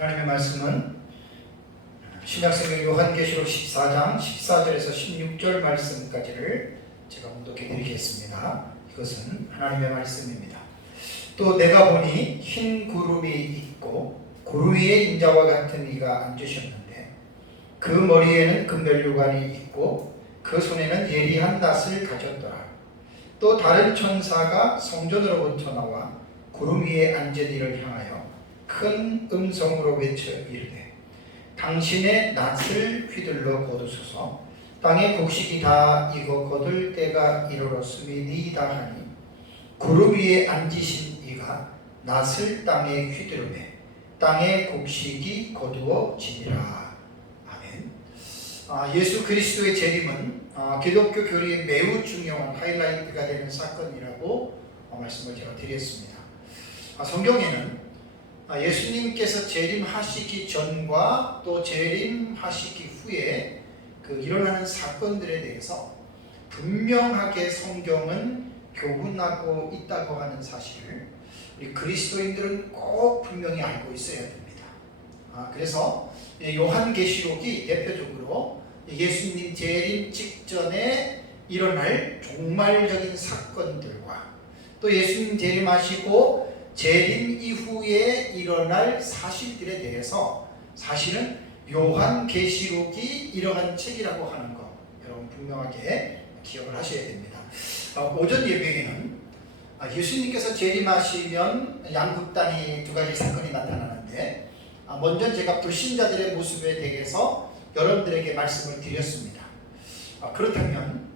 하나님의 말씀은 신약성경 요한계시록 14장 14절에서 16절 말씀까지를 제가 봉독해 드리겠습니다. 이것은 하나님의 말씀입니다. 또 내가 보니 흰 구름이 있고 구름 위에 인자와 같은 이가 앉으셨는데 그 머리에는 금별류관이 있고 그 손에는 예리한 낫을 가졌더라. 또 다른 천사가 성전으로부터 나와 구름 위에 앉은 이를 향하여 큰 음성으로 외쳐 이르되 당신의 낫을 휘둘러 거두소서. 땅의 곡식이 다 익어 거둘 때가 이르렀음이니이다 하니 구름 위에 앉으신 이가 낫을 땅에 휘두르매 땅의 곡식이 거두어지니라. 아멘. 예수 그리스도의 재림은 기독교 교리에 매우 중요한 하이라이트가 되는 사건이라고 말씀을 제가 드렸습니다. 성경에는 예수님께서 재림하시기 전과 또 재림하시기 후에 일어나는 사건들에 대해서 분명하게 성경은 교훈하고 있다고 하는 사실을 우리 그리스도인들은 꼭 분명히 알고 있어야 됩니다. 그래서 요한계시록이 대표적으로 예수님 재림 직전에 일어날 종말적인 사건들과 또 예수님 재림하시고 재림 이후에 일어날 사실들에 대해서 사실은 요한계시록이 이러한 책이라고 하는 것 여러분 분명하게 기억을 하셔야 됩니다. 오전 예배에는 예수님께서 재림하시면 양극단이 두 가지 사건이 나타나는데 먼저 제가 불신자들의 모습에 대해서 여러분들에게 말씀을 드렸습니다. 그렇다면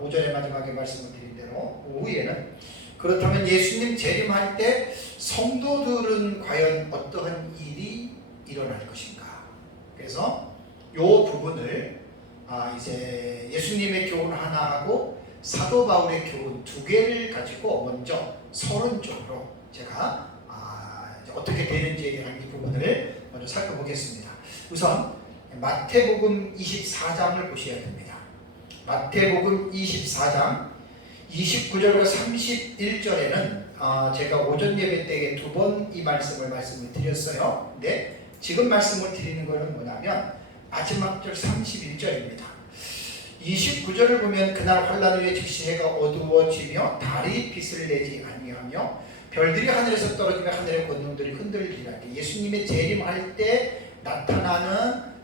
오전에 마지막에 말씀을 드린 대로 오후에는 그렇다면 예수님 재림할 때 성도들은 과연 어떠한 일이 일어날 것인가? 그래서 이 부분을 이제 예수님의 교훈 하나하고 사도 바울의 교훈 두 개를 가지고 먼저 서론적으로 제가 이제 어떻게 되는지에 대한 이 부분을 먼저 살펴보겠습니다. 우선 마태복음 24장을 보셔야 됩니다. 마태복음 24장 29절과 31절에는 제가 오전 예배 때 두 번 이 말씀을 드렸어요. 근데 지금 말씀을 드리는 것은 뭐냐면 마지막 절 31절입니다. 29절을 보면 그날 환난 후에 즉시 해가 어두워지며 달이 빛을 내지 아니하며 별들이 하늘에서 떨어지며 하늘의 권능들이 흔들리라. 예수님의 재림할 때 나타나는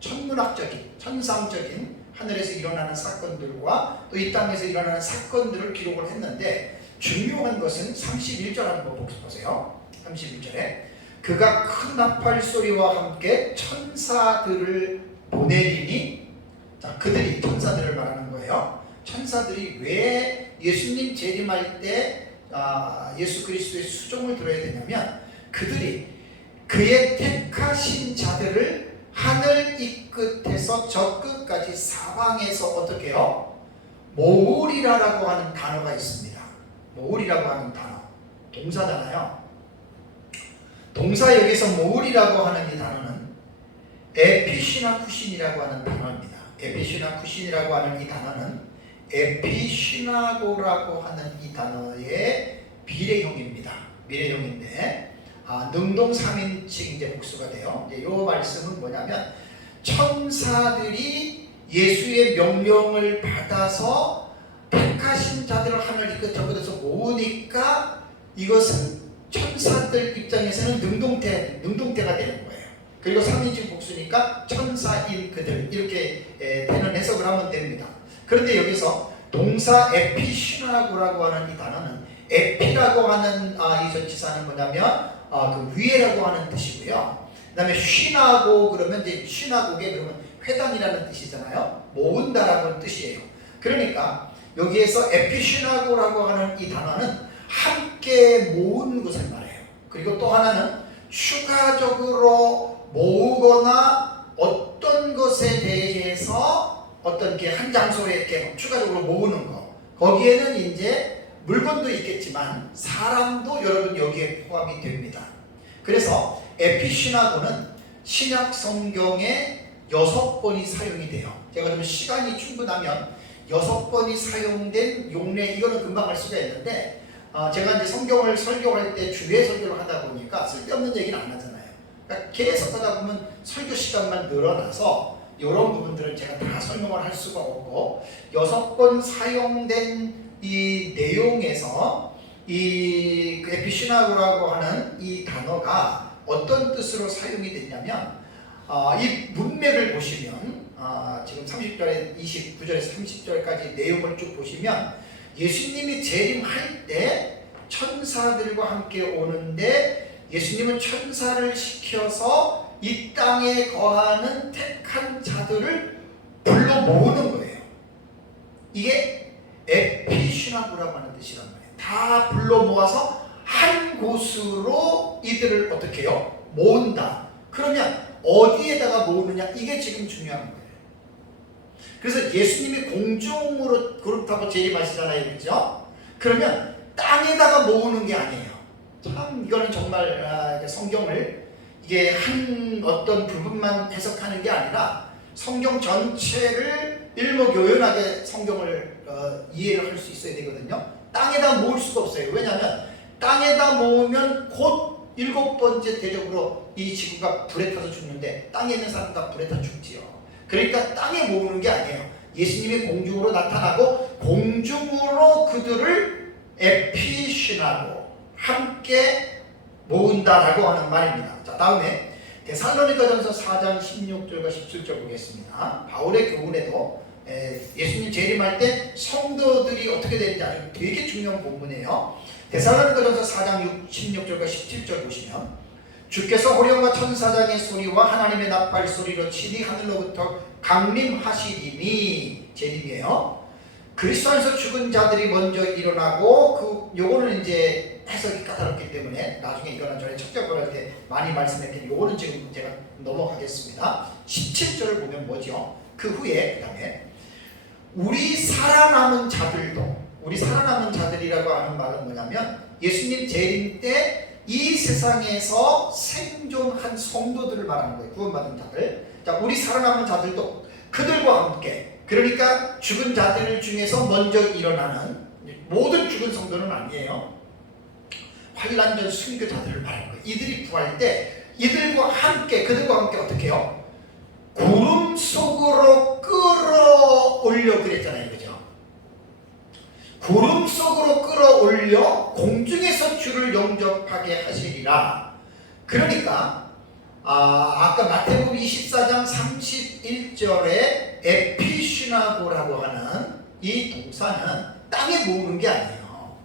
천문학적인 천상적인 하늘에서 일어나는 사건들과 또 이 땅에서 일어나는 사건들을 기록을 했는데 중요한 것은 31절 한번 보세요. 31절에 그가 큰 나팔 소리와 함께 천사들을 보내리니 그들이 천사들을 말하는 거예요. 천사들이 왜 예수님 재림할 때 예수 그리스도의 수종을 들어야 되냐면 그들이 그의 택하신 자들을 하늘 이 끝에서 저 끝까지 사방에서 어떻게 해요? 모으리라라고 하는 단어가 있습니다. 모으리라고 하는 단어 동사잖아요. 동사 여기서 모으리라고 하는 이 단어는 에피시나쿠신이라고 하는 단어입니다. 에피시나쿠신이라고 하는 이 단어는 에피시나고라고 하는 이 단어의 비례형입니다. 비례형인데 능동 3인칭 이제 복수가 돼요. 이제 이 말씀은 뭐냐면 천사들이 예수의 명령을 받아서 택하신 자들을 하늘 이끝 저 끝에서 모으니까 이것은 천사들 입장에서는 능동태가 되는 거예요. 그리고 3인칭 복수니까 천사인 그들 이렇게 되는 해석을 하면 됩니다. 그런데 여기서 동사 에피시나고라고 하는 이 단어는 에피라고 하는 이 전치사는 뭐냐면 그 위에라고 하는 뜻이고요. 그 다음에 쉬나고 그러면 이제 쉬나고게 그러면 회당이라는 뜻이잖아요. 모은다라고 하는 뜻이에요. 그러니까 여기에서 에피시나고라고 하는 이 단어는 함께 모은 것을 말해요. 그리고 또 하나는 추가적으로 모으거나 어떤 것에 대해서 어떤 게 한 장소에 이렇게 추가적으로 모으는 거. 거기에는 이제 물건도 있겠지만 사람도 여러분 여기에 포함이 됩니다. 그래서 에피시나고는 신약 성경에 6번이 사용이 돼요. 제가 좀 시간이 충분하면 6번이 사용된 용례 이거는 금방 할 수가 있는데 제가 이제 성경을 설교할 때 주에 설교를 하다 보니까 쓸데없는 얘기는 안 하잖아요. 그러니까 계속 하다 보면 설교 시간만 늘어나서 이런 부분들은 제가 다 설명을 할 수가 없고 6번 사용된 이 내용에서 이 에피시나고라고 하는 이 단어가 어떤 뜻으로 사용이 됐냐면 이 문맥을 보시면 지금 30절에 29절에서 30절까지 내용을 쭉 보시면 예수님이 재림할 때 천사들과 함께 오는데 예수님은 천사를 시켜서 이 땅에 거하는 택한 자들을 불러 모으는 거예요. 이게 에피시나고라고 하는 뜻이란 말이에요. 다 불러 모아서 한 곳으로 이들을 어떻게 해요? 모은다. 그러면 어디에다가 모으느냐? 이게 지금 중요한 거예요. 그래서 예수님이 공중으로 그렇다고 재림하시잖아요. 그렇죠? 그러면 땅에다가 모으는 게 아니에요. 참 이거는 정말 성경을 이게 한 어떤 부분만 해석하는 게 아니라 성경 전체를 일목요연하게 성경을 이해를 할 수 있어야 되거든요. 땅에다 모을 수가 없어요. 왜냐하면 땅에다 모으면 곧 7번째 대적으로 이 지구가 불에 타서 죽는데 땅에 있는 사람 다 불에 타 죽지요. 그러니까 땅에 모으는 게 아니에요. 예수님이 공중으로 나타나고 공중으로 그들을 에피시나고 함께 모은다라고 하는 말입니다. 자, 다음에 데살로니가전서 4장 16절과 17절 보겠습니다. 바울의 교훈에도 예수님 재림할 때 성도들이 어떻게 되는지 아주 되게 중요한 본문이에요. 데살로니가전서 4장 16절과 17절 보시면 주께서 호령과 천사장의 소리와 하나님의 나팔 소리로 친히 하늘로부터 강림하시리니 재림이에요. 그리스도 안에서 죽은 자들이 먼저 일어나고 요거는 이제 해석이 까다롭기 때문에 나중에 이거는 전에 첫째 거할 때 많이 말씀했는데 요거는 지금 제가 넘어가겠습니다. 17절을 보면 뭐죠? 그 후에 그 다음에 우리 살아남은 자들이라고 하는 말은 뭐냐면 예수님 재림 때 이 세상에서 생존한 성도들을 말하는 거예요. 구원받은 자들. 자, 우리 살아남은 자들도 그들과 함께, 그러니까 죽은 자들 중에서 먼저 일어나는, 모든 죽은 성도는 아니에요. 환난 전 순교자들을 말하는 거예요. 이들이 구할 때 이들과 함께, 그들과 함께 어떻게 해요? 구름 속으로 끌어올려 그랬잖아요. 그죠? 구름 속으로 끌어올려 공중에서 주를 영접하게 하시리라. 그러니까 아까 마태복음 24장 31절에 에피시나고라고 하는 이 동사는 땅에 모으는 게 아니에요.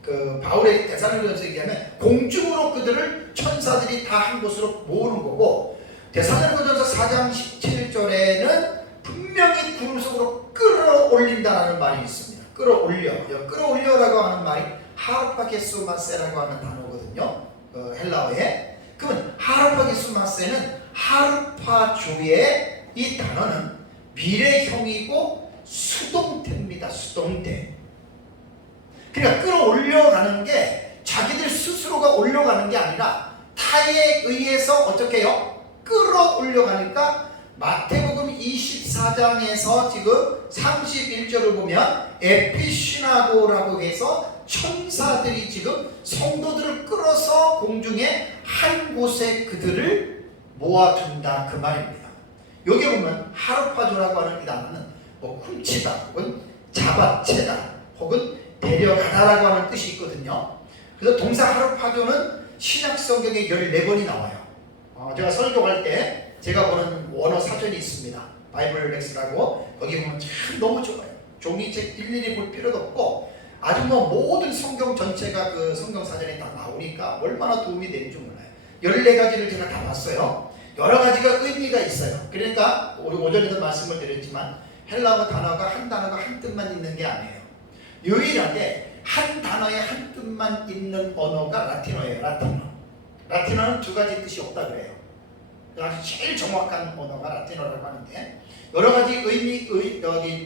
그 바울의 데살로니가전서 얘기하면 공중으로 그들을 천사들이 다 한 곳으로 모으는 거고, 데살로니가전서 4장 17절에는 분명히 구름 속으로 끌어올린다라는 말이 있습니다. 끌어올려라고 하는 말이 하르파게수마세라고 하는 단어거든요. 헬라어에. 그러면 하르파게수마세는 하르파조의 이 단어는 미래형이고 수동태입니다. 수동태. 그러니까 끌어올려가는 게 자기들 스스로가 올려가는 게 아니라 타에 의해서 어떻게 해요? 끌어올려가니까 마태복음 24장에서 지금 31절을 보면 에피시나고라고 해서 천사들이 지금 성도들을 끌어서 공중에 한 곳에 그들을 모아둔다 그 말입니다. 여기 보면 하르파조라고 하는 이 단어는 뭐 훔치다 혹은 잡아채다 혹은 데려가다라고 하는 뜻이 있거든요. 그래서 동사 하르파조는 신약 성경에 14번이 나와요. 제가 설교할 때 제가 보는 원어 사전이 있습니다. 바이블 렉스라고. 거기 보면 참 너무 좋아요. 종이책 일일이 볼 필요도 없고 아주 뭐 모든 성경 전체가 그 성경 사전에 다 나오니까 얼마나 도움이 되는지 몰라요. 14가지를 제가 다 봤어요. 여러 가지가 의미가 있어요. 그러니까 우리 오전에도 말씀을 드렸지만 헬라어 단어가 한 단어가 한 뜻만 있는 게 아니에요. 유일하게 한 단어에 한 뜻만 있는 언어가 라틴어예요. 라틴어는 2가지 뜻이 없다 그래요. 아주 제일 정확한 언어가 라틴어라고 하는데 여러 가지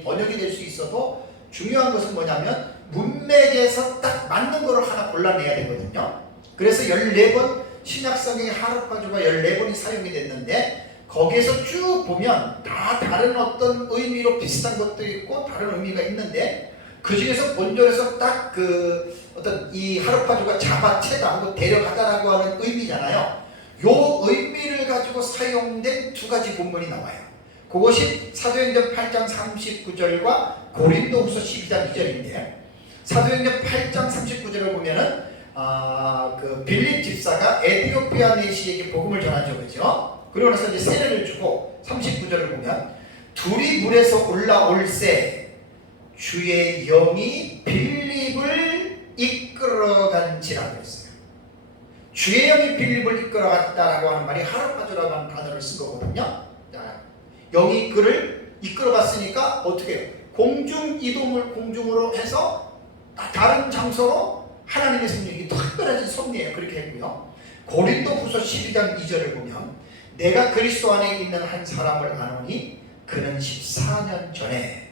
번역이 될 수 있어도 중요한 것은 뭐냐면 문맥에서 딱 맞는 거를 하나 골라내야 되거든요. 그래서 14번 신약성경의 하르파조가 14번이 사용이 됐는데 거기에서 쭉 보면 다 다른 어떤 의미로 비슷한 것도 있고 다른 의미가 있는데 그 중에서 본절에서 딱 어떤 이 하루파주가 잡아채다 하고 데려가다라고 하는 의미잖아요. 요 의미를 가지고 사용된 두 가지 본문이 나와요. 그것이 사도행전 8장 39절과 고린도후서 12장 2절인데, 사도행전 8장 39절을 보면은 그 빌립 집사가 에티오피아 내시에게 복음을 전하죠, 그렇죠? 그러고 나서 이제 세례를 주고 39절을 보면 둘이 물에서 올라올새 주의 영이 빌립을 이끌어간지라고 했어요. 주의 영이 빌립을 이끌어갔다라고 하는 말이 하루파주라고 하는 단어를 쓴 거거든요. 자, 영이 그를 이끌어갔으니까 어떻게 해요? 공중 이동을 공중으로 해서 다른 장소로 하나님의 성령이 특별하신 섭리예요. 그렇게 했고요. 고린도후서 12장 2절을 보면 내가 그리스도 안에 있는 한 사람을 아노니 그는 14년 전에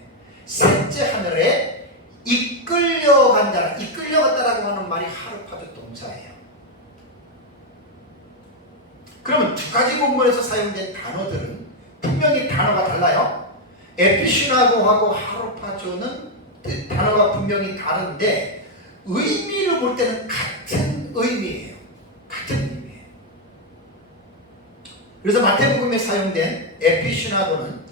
셋째 하늘에 이끌려간다. 이끌려갔다라고 하는 말이 하루파주 동사예요. 그러면 두 가지 본문에서 사용된 단어들은 분명히 단어가 달라요. 에피슈나고하고 하루파주는 단어가 분명히 다른데 의미를 볼 때는 같은 의미예요. 같은 의미예요. 그래서 마태복음에 사용된 에피슈나고는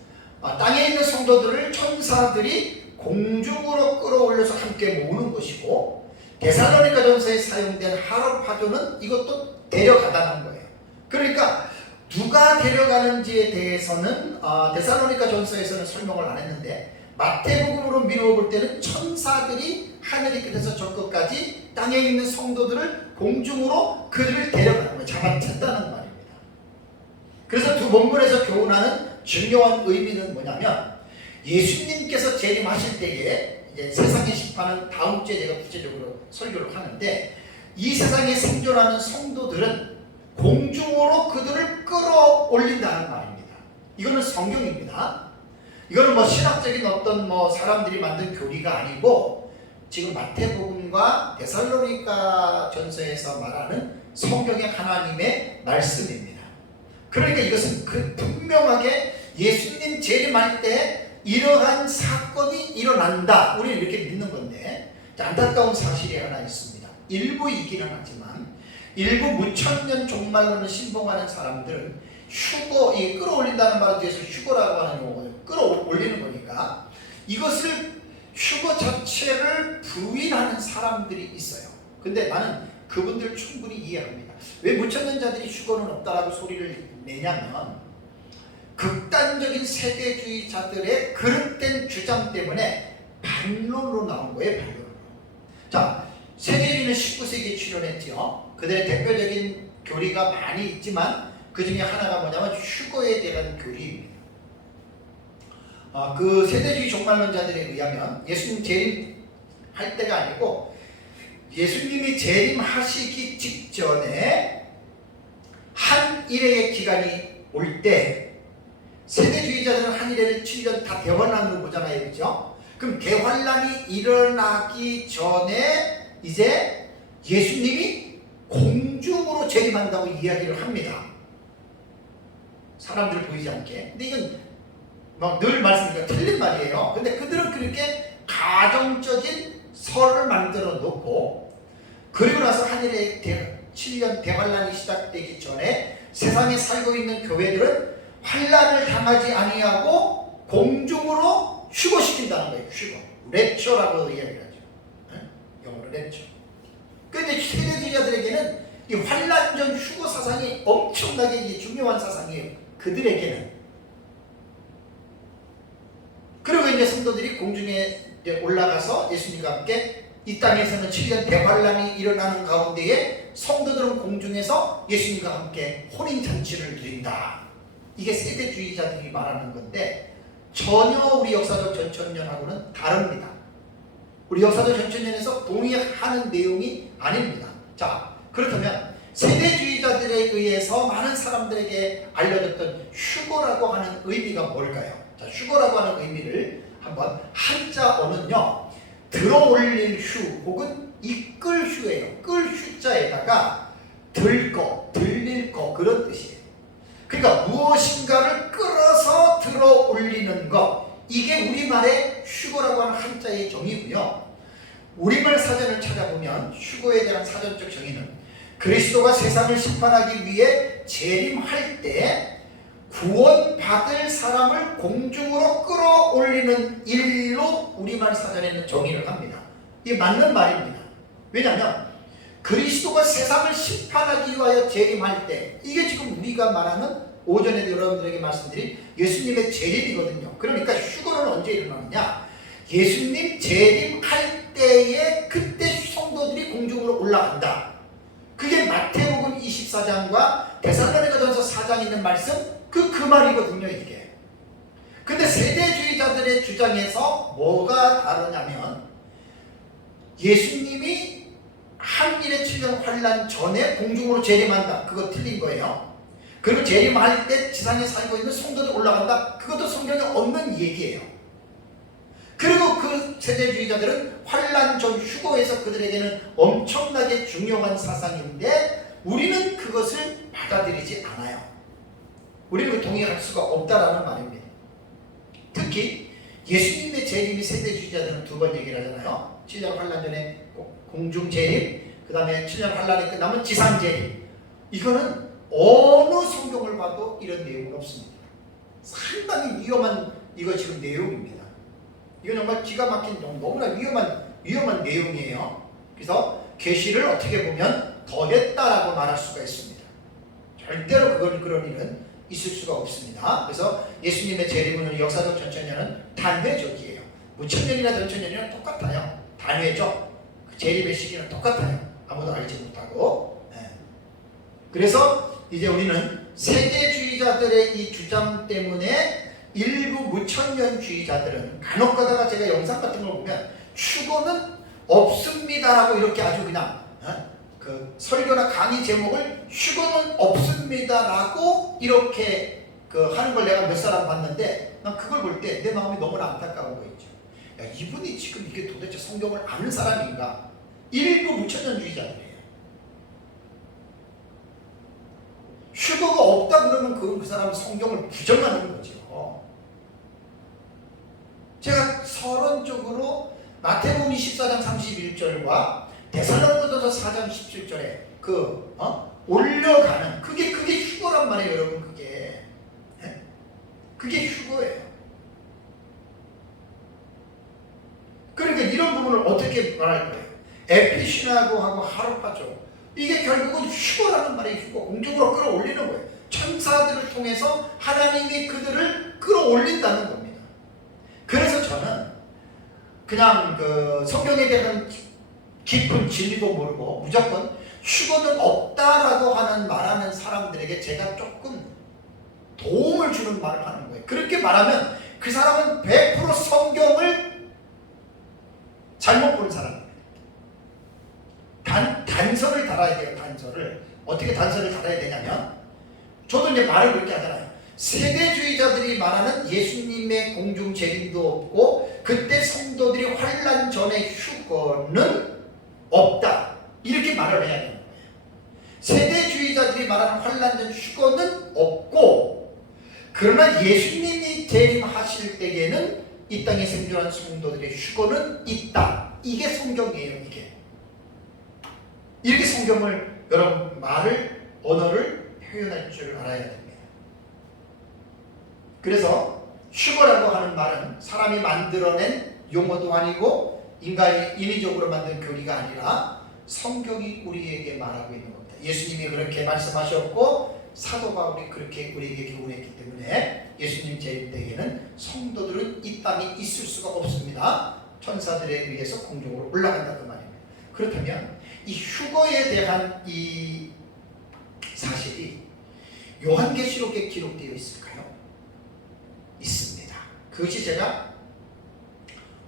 땅에 있는 성도들을 천사들이 공중으로 끌어올려서 함께 모으는 것이고, 데살로니가전서에 사용된 하루파주는 이것도 데려가다는 거예요. 그러니까 누가 데려가는지에 대해서는 데살로니가전서에서는 설명을 안 했는데, 마태복음으로 미루어 볼 때는 천사들이 하늘이 끝에서 저 끝까지 땅에 있는 성도들을 공중으로 그들을 데려가는 거예요. 잡아챘다는 말입니다. 그래서 두 본문에서 교훈하는 중요한 의미는 뭐냐면, 예수님께서 재림하실 때에 이제 세상의 심판은 다음 주에 제가 구체적으로 설교를 하는데, 이 세상에 생존하는 성도들은 공중으로 그들을 끌어올린다는 말입니다. 이거는 성경입니다. 이거는 뭐 신학적인 어떤 사람들이 만든 교리가 아니고 지금 마태복음과 데살로니가 전서에서 말하는 성경의 하나님의 말씀입니다. 그러니까 이것은 분명하게 예수님 재림할 때 이러한 사건이 일어난다, 우리는 이렇게 믿는 건데, 안타까운 사실이 하나 있습니다. 일부이기는 하지만 일부 무천년 종말론을 신봉하는 사람들은 휴거, 이 끌어올린다는 말에 대해서 휴거라고 하는 용어거든요. 끌어올리는 거니까 이것을 휴거 자체를 부인하는 사람들이 있어요. 근데 나는 그분들 충분히 이해합니다. 왜 무천년자들이 휴거는 없다라고 소리를 내냐면, 극단적인 세대주의자들의 그릇된 주장 때문에 반론으로 나온 거예요. 반론으로. 자, 세계주의는 19세기에 출현했죠. 그들의 대표적인 교리가 많이 있지만 그 중에 하나가 뭐냐면 휴거에 대한 교리입니다. 그 세대주의 종말론자들에 의하면 예수님 재림할 때가 아니고 예수님이 재림하시기 직전에 한 일회의 기간이 올 때, 세대주의자들은 한 일회를 7년 다 대환란으로 보잖아요. 그렇죠? 그럼 대환란이 일어나기 전에 이제 예수님이 공중으로 재림한다고 이야기를 합니다. 사람들 보이지 않게. 근데 이건 늘 말씀드리니까 틀린 말이에요. 근데 그들은 그렇게 가정적인 설을 만들어 놓고, 그리고 나서 한일의 7년 대환란이 시작되기 전에 세상에 살고 있는 교회들은 환란을 당하지 아니하고 공중으로 휴거시킨다는 거예요. 휴거. 랩처라고 이야기를 하죠. 영어로 랩처. 그런데 세대주의자들에게는 이 환란 전 휴거 사상이 엄청나게 중요한 사상이에요. 그들에게는. 그리고 이제 성도들이 공중에 이제 올라가서 예수님과 함께 이 땅에서는 7년 대환란이 일어나는 가운데에 성도들은 공중에서 예수님과 함께 혼인잔치를 드린다. 이게 세대주의자들이 말하는 건데 전혀 우리 역사적 전천년하고는 다릅니다. 우리 역사적 전천년에서 동의하는 내용이 아닙니다. 자, 그렇다면 세대주의자들에 의해서 많은 사람들에게 알려졌던 휴거라고 하는 의미가 뭘까요? 자, 휴거라고 하는 의미를 한번 한자 어는요, 들어올릴 휴 혹은 이끌 휴예요. 끌 휴자에다가 들 거, 들릴 거, 그런 뜻이에요. 그러니까 무엇인가를 끌어서 들어 올리는 것, 이게 우리말의 휴거라고 하는 한자의 정의고요. 우리말 사전을 찾아보면 휴거에 대한 사전적 정의는 그리스도가 세상을 심판하기 위해 재림할 때 구원받을 사람을 공중으로 끌어올리는 일로 우리말 사전에는 정의를 합니다. 이게 맞는 말입니다. 왜냐하면 그리스도가 세상을 심판하기 위하여 재림할 때, 이게 지금 우리가 말하는 오전에도 여러분들에게 말씀드린 예수님의 재림이거든요. 그러니까 휴거는 언제 일어나느냐? 예수님 재림할 때에 그때 성도들이 공중으로 올라간다. 그게 마태복음 24장과 데살로니가전서 4장에 있는 말씀, 그 말이거든요, 이게. 근데 세대주의자들의 주장에서 뭐가 다르냐면, 예수님이 한일의 7년 환란 전에 공중으로 재림한다. 그거 틀린 거예요. 그리고 재림할 때 지상에 살고 있는 성도들 올라간다. 그것도 성경에 없는 얘기예요. 그리고 그 세대주의자들은 환란 전 휴거에서 그들에게는 엄청나게 중요한 사상인데 우리는 그것을 받아들이지 않아요. 우리는 그 동의할 수가 없다라는 말입니다. 특히 예수님의 재림이 세대주의자들은 두 번 얘기를 하잖아요. 7년 환란 전에 공중 재림, 그 다음에 7년 환란이 끝나면 지상 재림. 이거는 어느 성경을 봐도 이런 내용은 없습니다. 상당히 위험한 이거 지금 내용입니다. 이건 정말 기가 막힌 너무나 위험한 내용이에요. 그래서 계시를 어떻게 보면 더했다라고 말할 수가 있습니다. 절대로 그런 일은 있을 수가 없습니다. 그래서 예수님의 재림은 역사적 전천년은 단회적이에요. 무천년이나 전천년이랑 똑같아요. 단회적. 그 재림의 시기는 똑같아요. 아무도 알지 못하고. 네. 그래서 이제 우리는 세대주의자들의 이 주장 때문에 일부 무천년주의자들은 간혹 가다가 제가 영상 같은 걸 보면 휴거는 없습니다라고 이렇게 아주 그냥 그 설교나 강의 제목을 휴거는 없습니다라고 이렇게 하는 걸 내가 몇 사람 봤는데, 난 그걸 볼 때 내 마음이 너무나 안타까운 거 있죠. 야, 이분이 지금 이게 도대체 성경을 아는 사람인가? 일부 무천년주의자들이에요. 휴거가 없다 그러면 그 사람은 성경을 부정하는 거죠. 제가 서론적으로 마태복음 24장 31절과 데살로니가전서 4장 17절에 올려가는 그게 휴거란 말이에요, 여러분. 그게 휴거예요. 그러니까 이런 부분을 어떻게 말할 거예요? 에피시나고 하고 하루파죠. 이게 결국은 휴거라는 말이에요. 휴거. 공중으로 끌어올리는 거예요. 천사들을 통해서 하나님이 그들을 끌어올린다는 겁니다. 그래서 저는 그냥 성경에 대한 깊은 진리도 모르고 무조건 휴거는 없다라고 말하는 사람들에게 제가 조금 도움을 주는 말을 하는 거예요. 그렇게 말하면 그 사람은 100% 성경을 잘못 본 사람입니다. 단서를 달아야 돼요. 단서를. 어떻게 단서를 달아야 되냐면, 저도 이제 말을 그렇게 하잖아요. 세대주의자들이 말하는 예수님의 공중 재림도 없고 그때 성도들이 환란 전에 휴거는 없다, 이렇게 말을 해야 되는 거예요. 세대주의자들이 말하는 환란 전 휴거는 없고, 그러나 예수님이 재림하실 때에는 이 땅에 생존한 성도들의 휴거는 있다. 이게 성경이에요. 이렇게 성경을 여러분 언어를 표현할 줄 알아야 됩니다. 그래서 휴거라고 하는 말은 사람이 만들어낸 용어도 아니고 인위적으로 만든 교리가 아니라 성경이 우리에게 말하고 있는 겁니다. 예수님이 그렇게 말씀하셨고 사도 바울이 그렇게 우리에게 교훈했기 때문에 예수님 재림 때에는 성도들은 이 땅에 있을 수가 없습니다. 천사들에 의해서 공중으로 올라간다, 그 말입니다. 그렇다면 이 휴거에 대한 이 사실이 요한계시록에 기록되어 있을까요? 있습니다. 그것이 제가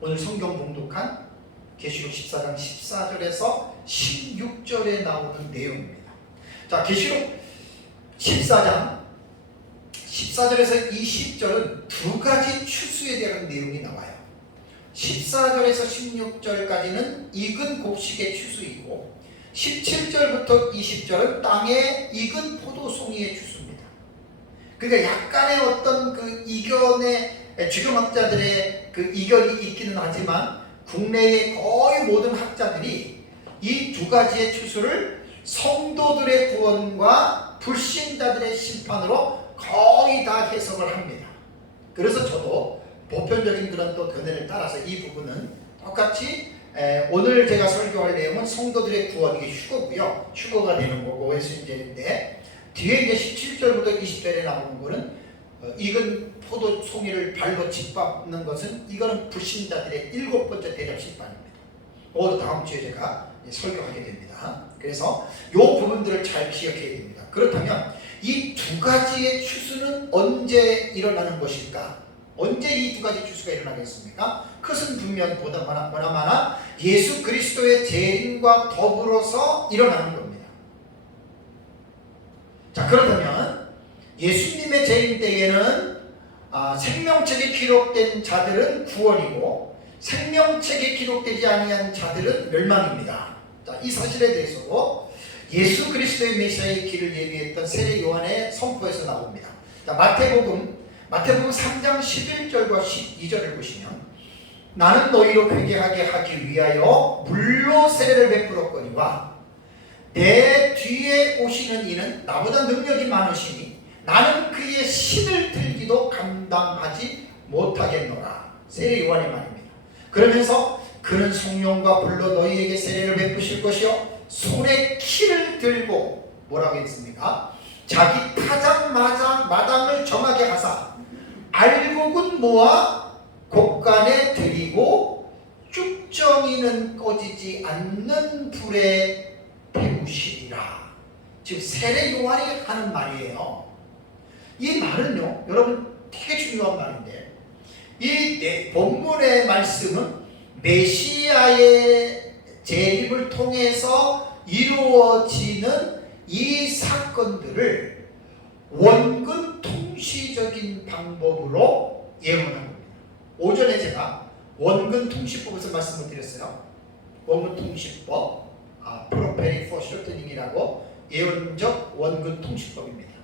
오늘 성경 봉독한 계시록 14장 14절에서 16절에 나오는 내용입니다. 자, 계시록 14장 14절에서 20절은 두 가지 추수에 대한 내용이 나와요. 14절에서 16절까지는 익은 곡식의 추수이고 17절부터 20절은 땅에 익은 포도송이의 추수입니다. 그러니까 약간의 어떤 그 이견의 주경 학자들의 그 이견이 있기는 하지만 국내의 거의 모든 학자들이 이 두 가지의 추수를 성도들의 구원과 불신자들의 심판으로 거의 다 해석을 합니다. 그래서 저도 보편적인 그런 또 견해를 따라서 이 부분은 똑같이 오늘 제가 설교할 내용은 성도들의 구원, 이게 휴거고요. 휴거가 되는 거고 외순절인데 뒤에 이제 17절부터 20절에 나오는 거는 익은 포도 송이를 발로 짓밟는 것은 이거는 불신자들의 7번째 대접 심판입니다. 오늘 다음 주에 제가 설교하게 됩니다. 그래서 이 부분들을 잘 기억해야 됩니다. 그렇다면 이 두 가지의 추수는 언제 일어나는 것일까? 언제 이 두 가지 추수가 일어나겠습니까? 그것은 분명 보나마나 예수 그리스도의 재림과 더불어서 일어나는 겁니다. 자, 그렇다면 예수님의 재림 때에는 생명책에 기록된 자들은 구원이고 생명책에 기록되지 아니한 자들은 멸망입니다. 자, 이 사실에 대해서도 예수 그리스도의 메시아의 길을 예비했던 세례 요한의 선포에서 나옵니다. 자, 마태복음 3장 11절과 12절을 보시면 나는 너희로 회개하게 하기 위하여 물로 세례를 베풀었거니와 내 뒤에 오시는 이는 나보다 능력이 많으시니 나는 그의 신을 들기도 감당하지 못하겠노라. 세례 요한의 말입니다. 그러면서 그는 성령과 불로 너희에게 세례를 베푸실 것이요 손에 키를 들고 뭐라고 했습니까? 자기 타작 마당을 정하게 하사 알곡은 모아 곡간에 들이고 쭉정이는 꺼지지 않는 불에 태우시리라. 즉 세례 요한이 하는 말이에요. 이 말은요 여러분 되게 중요한 말인데 이 본문의 말씀은 메시아의 재림을 통해서 이루어지는 이 사건들을 원근 통시적인 방법으로 예언한 겁니다. 오전에 제가 원근 통시법에서 말씀을 드렸어요. 원근 통시법, prophetic foreshadowing이라고 예언적 원근 통시법입니다.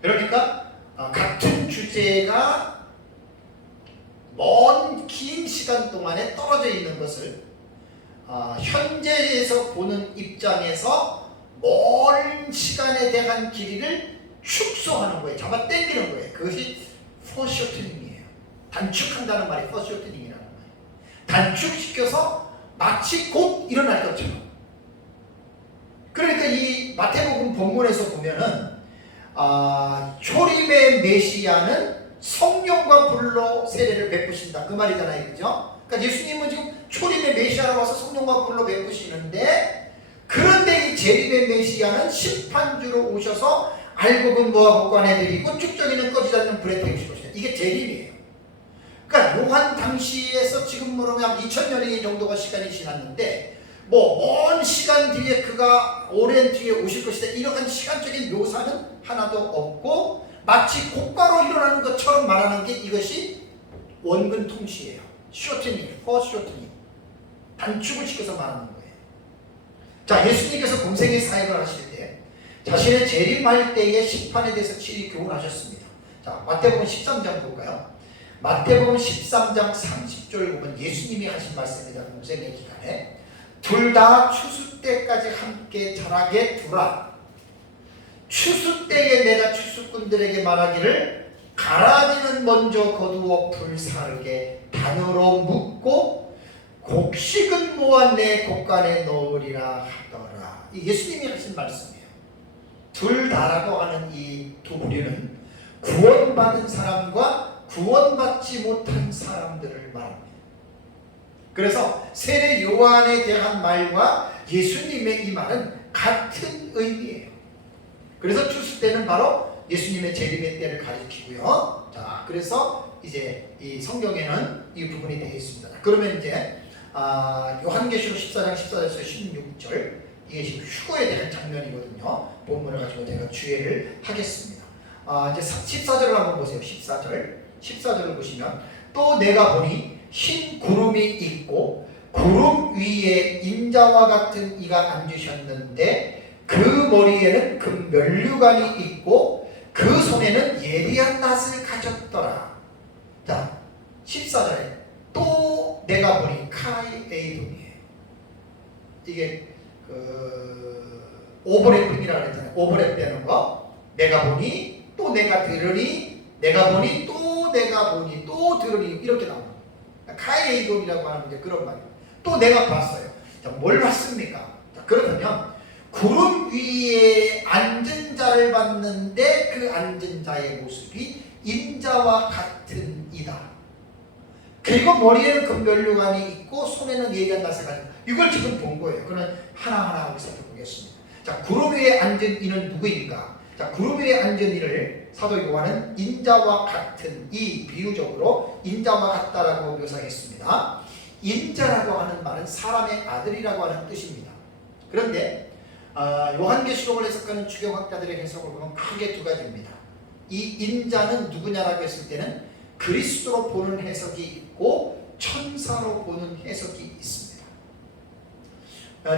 그러니까 같은 주제가 먼 긴 시간 동안에 떨어져 있는 것을 현재에서 보는 입장에서 먼 시간에 대한 길이를 축소하는 거예요. 잡아 당기는 거예요. 그것이 포셔트닝이에요. 단축한다는 말이 포셔트닝이라는 거예요. 단축시켜서 마치 곧 일어날 것처럼. 그러니까 이 마태복음 본문에서 보면은 초림의 메시아는 성령과 불로 세례를 베푸신다 그 말이잖아요. 그죠? 그러니까 예수님은 지금 초림의 메시아로 와서 성령과 불로 베푸시는데 그런데 이 재림의 메시아는 심판주로 오셔서 알곡은 모아 곡간에 들이고 쭉정이는 꺼지지 않는 불에 태우실 것이다. 이게 재림이에요. 그러니까 요한 당시에서 지금으로 약 2000년이 정도가 시간이 지났는데 먼 시간 뒤에 그가 오랜 뒤에 오실 것이다 이러한 시간적인 묘사는 하나도 없고 마치 곧바로 일어나는 것처럼 말하는 게 이것이 원근 통시예요. 쇼트닝, 포쇼트닝, 단축을 시켜서 말하는 거예요. 자, 예수님께서 공생의 사역을 하실 때 자신의 재림할 때의 심판에 대해서 친히 교훈하셨습니다. 자, 마태복음 13장 볼까요? 마태복음 13장 30절 보면 예수님이 하신 말씀입니다. 공생의 기간에 둘 다 추수 때까지 함께 자라게 두라. 추수 때에 내가 추수꾼들에게 말하기를 가라지는 먼저 거두어 불사르게 단으로 묶고 곡식은 모아 내 곡간에 넣으리라 하더라. 이 예수님이 하신 말씀이에요. 둘 다라고 하는 이 두 부류는 구원받은 사람과 구원받지 못한 사람들을 말합니다. 그래서 세례 요한에 대한 말과 예수님의 이 말은 같은 의미예요. 그래서 추수 때는 바로 예수님의 재림의 때를 가리키고요. 자, 그래서 이제 이 성경에는 이 부분이 되어 있습니다. 그러면 이제 요한계시록 14장 14절에서 16절 이게 지금 휴거에 대한 장면이거든요. 본문을 가지고 제가 주의를 하겠습니다. 이제 14절을 한번 보세요. 14절을 보시면 또 내가 보니 흰 구름이 있고 구름 위에 인자와 같은 이가 앉으셨는데 그 머리에는 금 면류관이 있고 그 손에는 예리한 낫을 가졌더라. 자, 14절에 또 내가 보니 카이에이돔이에요. 이게 오버랩핑이라고 그랬잖아요. 오버랩 되는 거. 내가 보니 또 내가 들으니 내가 보니 또 내가 보니 또 들으니 이렇게 나옵니다. 카이에이돔이라고 하는 게 그런 말이에요. 또 내가 봤어요. 자, 뭘 봤습니까? 자, 그렇다면 구름 위에 앉은 자를 봤는데 그 앉은 자의 모습이 인자와 같은 이다. 그리고 머리에는 금면류관이 있고 손에는 예리한 나사가 있다. 이걸 지금 본 거예요. 그러면 하나하나 살펴보겠습니다. 자, 구름 위에 앉은 이는 누구입니까? 자, 구름 위에 앉은 이를 사도 요한은 인자와 같은 이 비유적으로 인자와 같다라고 묘사했습니다. 인자라고 하는 말은 사람의 아들이라고 하는 뜻입니다. 그런데 요한계시록을 해석하는 추경학자들의 해석을 보면 크게 두 가지입니다. 이 인자는 누구냐라고 했을 때는 그리스도로 보는 해석이 있고 천사로 보는 해석이 있습니다.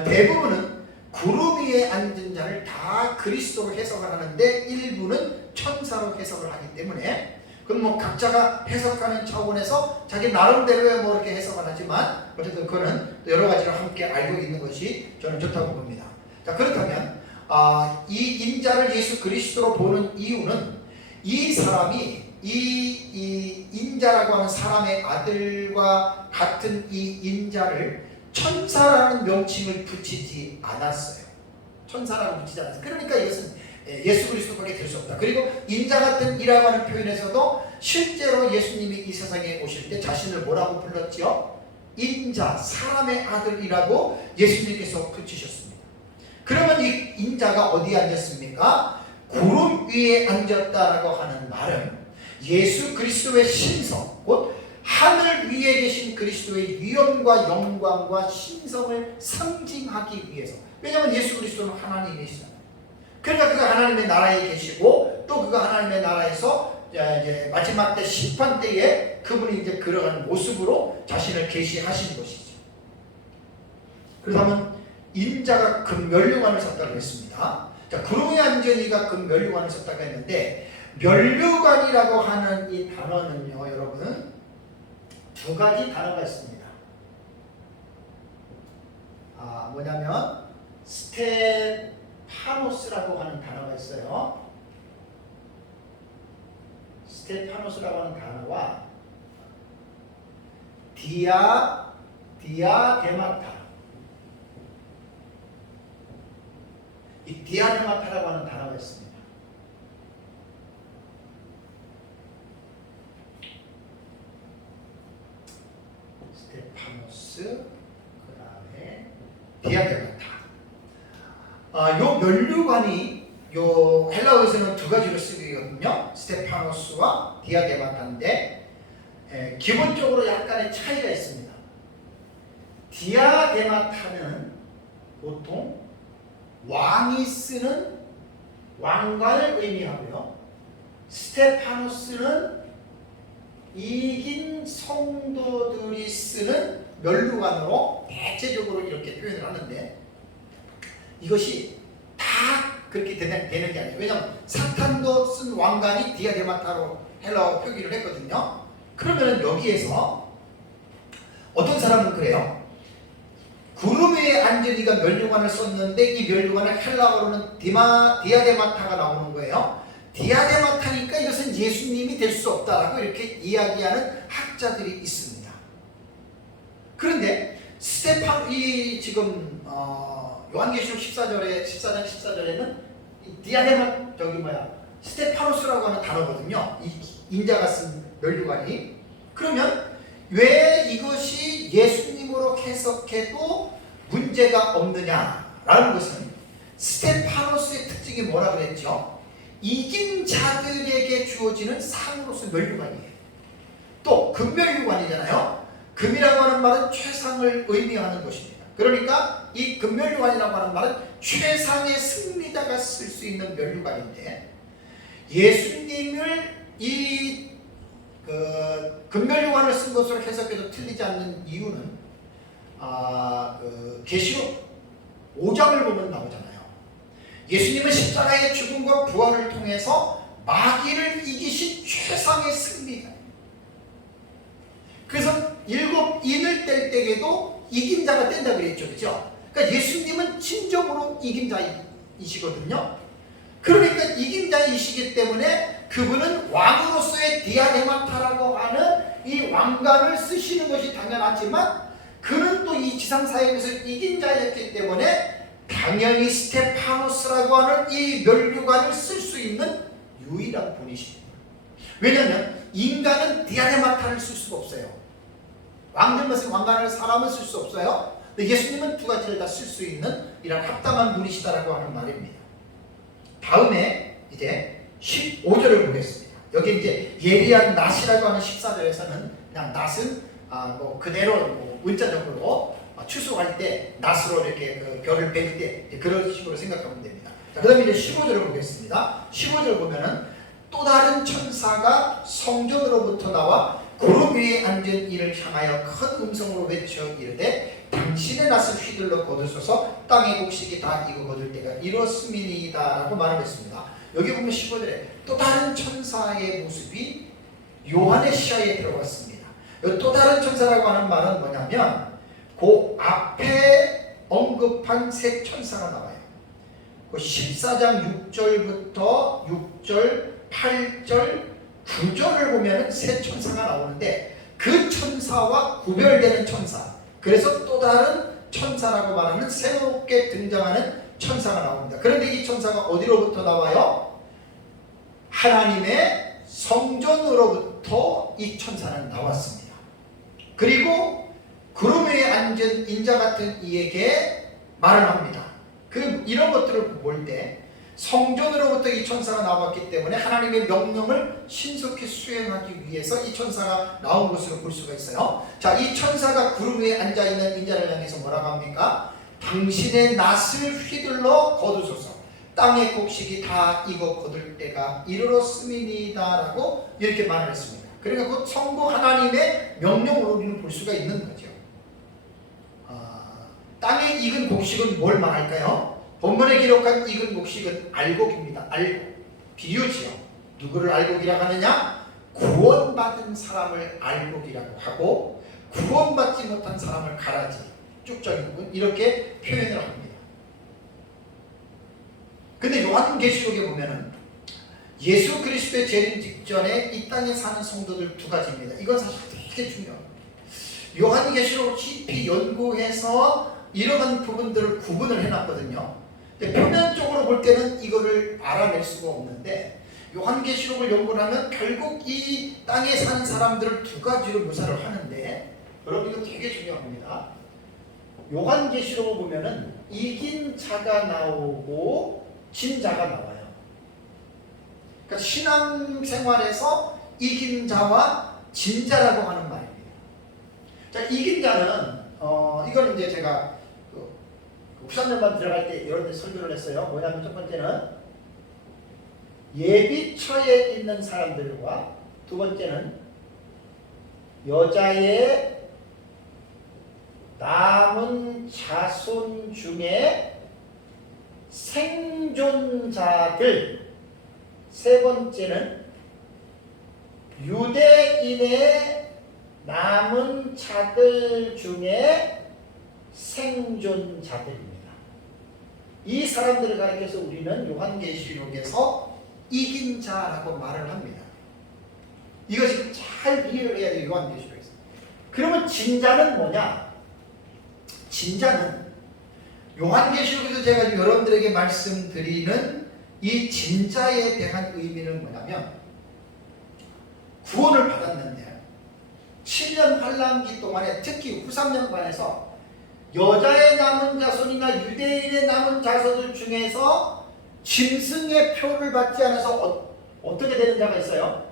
대부분은 구름 위에 앉은 자를 다 그리스도로 해석을 하는데 일부는 천사로 해석을 하기 때문에 그건 뭐 각자가 해석하는 차원에서 자기 나름대로의 뭐 이렇게 해석을 하지만 어쨌든 그거는 여러 가지를 함께 알고 있는 것이 저는 좋다고 봅니다. 자, 그렇다면 이 인자를 예수 그리스도로 보는 이유는 이 사람이 이 인자라고 하는 사람의 아들과 같은 이 인자를 천사라는 명칭을 붙이지 않았어요. 천사라고 붙이지 않았어요. 그러니까 이것은 예수 그리스도밖에 될 수 없다. 그리고 인자 같은 이라고 하는 표현에서도 실제로 예수님이 이 세상에 오실 때 자신을 뭐라고 불렀지요? 인자, 사람의 아들이라고 예수님께서 붙이셨습니다. 그러면 이 인자가 어디에 앉았습니까? 구름 위에 앉았다라고 하는 말은 예수 그리스도의 신성, 곧 하늘 위에 계신 그리스도의 위엄과 영광과 신성을 상징하기 위해서. 왜냐하면 예수 그리스도는 하나님이시잖아요. 그러니까 그가 하나님의 나라에 계시고 또 그가 하나님의 나라에서 이제 마지막 때 심판 때에 그분이 이제 걸어가는 모습으로 자신을 계시하신 것이죠. 그렇다면 인자가 금면류관을 섰다고 했습니다. 자, 구름에 앉은 이가 금면류관을 섰다고 했는데 면류관이라고 하는 이 단어는요, 여러분 두 가지 단어가 있습니다. 뭐냐면 스테파노스라고 하는 단어가 있어요. 스테파노스라고 하는 단어와 디아데마타. 이 디아데마타라고 하는 단어가 있습니다. 스테파노스, 그 다음에 디아데마타. 요 면류관이 요 헬라어에서는 두 가지로 쓰이거든요. 스테파노스와 디아데마타인데 기본적으로 약간의 차이가 있습니다. 디아데마타는 보통 왕이 쓰는 왕관을 의미하고요. 스테파노스는 이긴 성도들이 쓰는 면류관으로 대체적으로 이렇게 표현을 하는데 이것이 다 그렇게 되는 게 아니에요. 왜냐하면 사탄도 쓴 왕관이 디아데마타로 헬라어 표기를 했거든요. 그러면 여기에서 어떤 사람은 그래요. 구름 위에 앉은 이가 면류관을 썼는데 이 면류관을 헬라어로는 디아데마타가 나오는 거예요. 디아데마타니까 이것은 예수님이 될 수 없다라고 이렇게 이야기하는 학자들이 있습니다. 그런데 이 지금 요한계시록 14장 14절에는 스테파노스라고 하는 단어거든요. 이 인자가 쓴 면류관이. 그러면 왜 이것이 예수님으로 해석해도 문제가 없느냐라는 것은 스테파노스의 특징이 뭐라 그랬죠? 이긴 자들에게 주어지는 상으로서 면류관이에요. 또 금면류관이잖아요. 금이라고 하는 말은 최상을 의미하는 것입니다. 그러니까 이 금면류관이라고 하는 말은 최상의 승리자가 쓸 수 있는 면류관인데 예수님을 이 금면류관을 쓴 것으로 해석해도 틀리지 않는 이유는 계시록 5장을 보면 나오잖아요. 예수님은 십자가의 죽음과 부활을 통해서 마귀를 이기신 최상의 승리자. 일곱 인을 뗄 때에도 이긴 자가 뗀다 그랬죠. 그죠? 그러니까 예수님은 진정으로 이긴 자이시거든요. 그러니까 이긴 자이시기 때문에 그분은 왕으로서의 디아데마타라고 하는 이 왕관을 쓰시는 것이 당연하지만 그는 또 이 지상사역에서 이긴 자였기 때문에 당연히 스테파노스라고 하는 이 면류관을 쓸 수 있는 유일한 분이십니다. 왜냐하면 인간은 디아데마타를 쓸 수가 없어요. 왕들만 쓴 왕관을 사람은 쓸 수 없어요. 근데 예수님은 두 가지를 다 쓸 수 있는 이런 합당한 분이시다라고 하는 말입니다. 다음에 이제 15절을 보겠습니다. 여기 이제 예리한 낫이라고 하는 14절에서는 그냥 낫은 뭐 그대로 문자적으로 추수할 때 낫으로 이렇게 그 별을 뺄 때 그런 식으로 생각하면 됩니다. 자, 그 다음에 이제 15절을 보겠습니다. 15절 보면은 또 다른 천사가 성전으로부터 나와 구름 위에 앉은 이를 향하여 큰 음성으로 외쳐 이르되 당신의 낫을 휘둘러 거두소서 땅의 곡식이 다 익어 거둘 때가 이렇음이니이다 라고 말을 했습니다. 여기 보면 15절에 또 다른 천사의 모습이 요한의 시야에 들어갔습니다. 또 다른 천사라고 하는 말은 뭐냐면 그 앞에 언급한 세 천사가 나와요. 그 14장 6절부터 6절, 8절, 9절을 보면 세 천사가 나오는데 그 천사와 구별되는 천사, 그래서 또 다른 천사라고 말하는 새롭게 등장하는 천사가 나옵니다. 그런데 이 천사가 어디로부터 나와요? 하나님의 성전으로부터 이 천사는 나왔습니다. 그리고 구름 위에 앉은 인자 같은 이에게 말을 합니다. 이런 것들을 볼 때 성전으로부터 이 천사가 나왔기 때문에 하나님의 명령을 신속히 수행하기 위해서 이 천사가 나온 것으로 볼 수가 있어요. 자, 이 천사가 구름 위에 앉아있는 인자를 향해서 뭐라고 합니까? 당신의 낫을 휘둘러 거두소서 땅의 곡식이 다 익어 거둘 때가 이르렀음이니이다 라고 이렇게 말을 했습니다. 그러니까 그 성부 하나님의 명령으로 우리는 볼 수가 있는 거죠. 땅에 익은 곡식은 뭘 말할까요? 본문에 기록한 익은 곡식은 알곡입니다. 알곡. 비유지요. 누구를 알곡이라고 하느냐? 구원받은 사람을 알곡이라고 하고 구원받지 못한 사람을 가라지, 쭉적인 부분 이렇게 표현을 합니다. 근데 요한계시록에 보면은 예수 그리스도의 재림 직전에 이 땅에 사는 성도들 두 가지입니다. 이건 사실 되게 중요합니다. 요한계시록을 깊이 연구해서 이러한 부분들을 구분을 해놨거든요. 표면적으로 볼 때는 이거를 알아낼 수가 없는데 요한계시록을 연구를 하면 결국 이 땅에 사는 사람들을 두 가지로 묘사를 하는데 여러분 이거 되게 중요합니다. 요한계시록을 보면은 이긴 자가 나오고 진 자가 나와요. 그러니까 신앙생활에서 이긴 자와 진 자라고 하는 말입니다. 자, 이긴 자는 이건 이제 제가 후삼년반 들어갈 때 여러 데 설교를 했어요. 뭐냐면 첫 번째는 예비처에 있는 사람들과 두 번째는 여자의 남은 자손 중에 생존자들, 세 번째는 유대인의 남은 자들 중에 생존자들입니다. 이 사람들을 가리켜서 우리는 요한계시록에서 이긴 자라고 말을 합니다. 이거 지금 잘 이해를 해야 돼요. 요한계시록에서. 그러면 진자는 뭐냐? 진자는 요한계시록에서 제가 여러분들에게 말씀드리는 이 진자에 대한 의미는 뭐냐면 구원을 받았는데 7년 환란기 동안에 특히 후 3년반에서 여자의 남은 자손이나 유대인의 남은 자손들 중에서 짐승의 표를 받지 않아서 어떻게 되는 자가 있어요?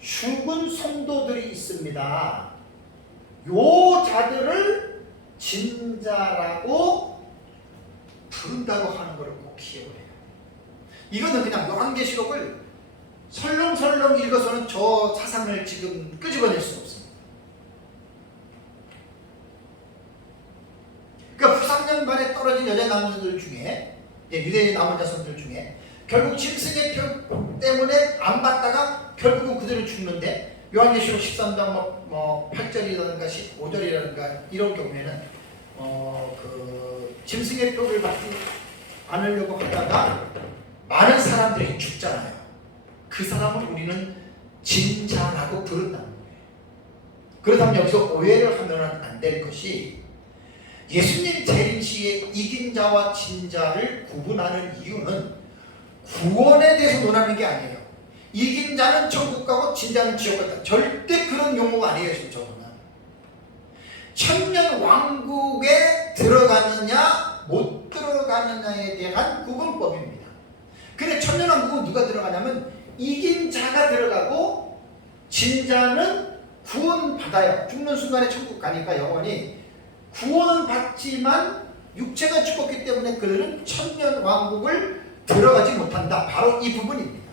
죽은 성도들이 있습니다. 요 자들을 진자라고 부른다고 하는 것을 꼭 기억을 해요. 이거는 그냥 요한계시록을 설렁설렁 읽어서는 저 사상을 지금 끄집어낼 수 없습니다. 그러니까 3년반에 떨어진 여자 남자들 중에 유대인 남은 자손들 중에 결국 짐승의 표 때문에 안 받다가 결국은 그대로 죽는데 요한계시록 13장 8절이라든가 15절이라든가 이런 경우에는 짐승의 뼈를 받지 않으려고 하다가 많은 사람들이 죽잖아요. 그 사람을 우리는 진자라고 부른다는 거예요. 그렇다면 여기서 오해를 하면 안 될 것이, 예수님 재림 시에 이긴 자와 진자를 구분하는 이유는 구원에 대해서 논하는 게 아니에요. 이긴 자는 천국 가고 진자는 지옥 간다. 절대 그런 용어가 아니에요. 지금 저거는 천년 왕국에 들어가느냐 못 들어가느냐에 대한 구분법입니다. 근데 천년 왕국은 누가 들어가냐면 이긴 자가 들어가고, 진자는 구원받아요. 죽는 순간에 천국 가니까 영원히 구원은 받지만 육체가 죽었기 때문에 그들은 천년 왕국을 들어가지 못한다. 바로 이 부분입니다.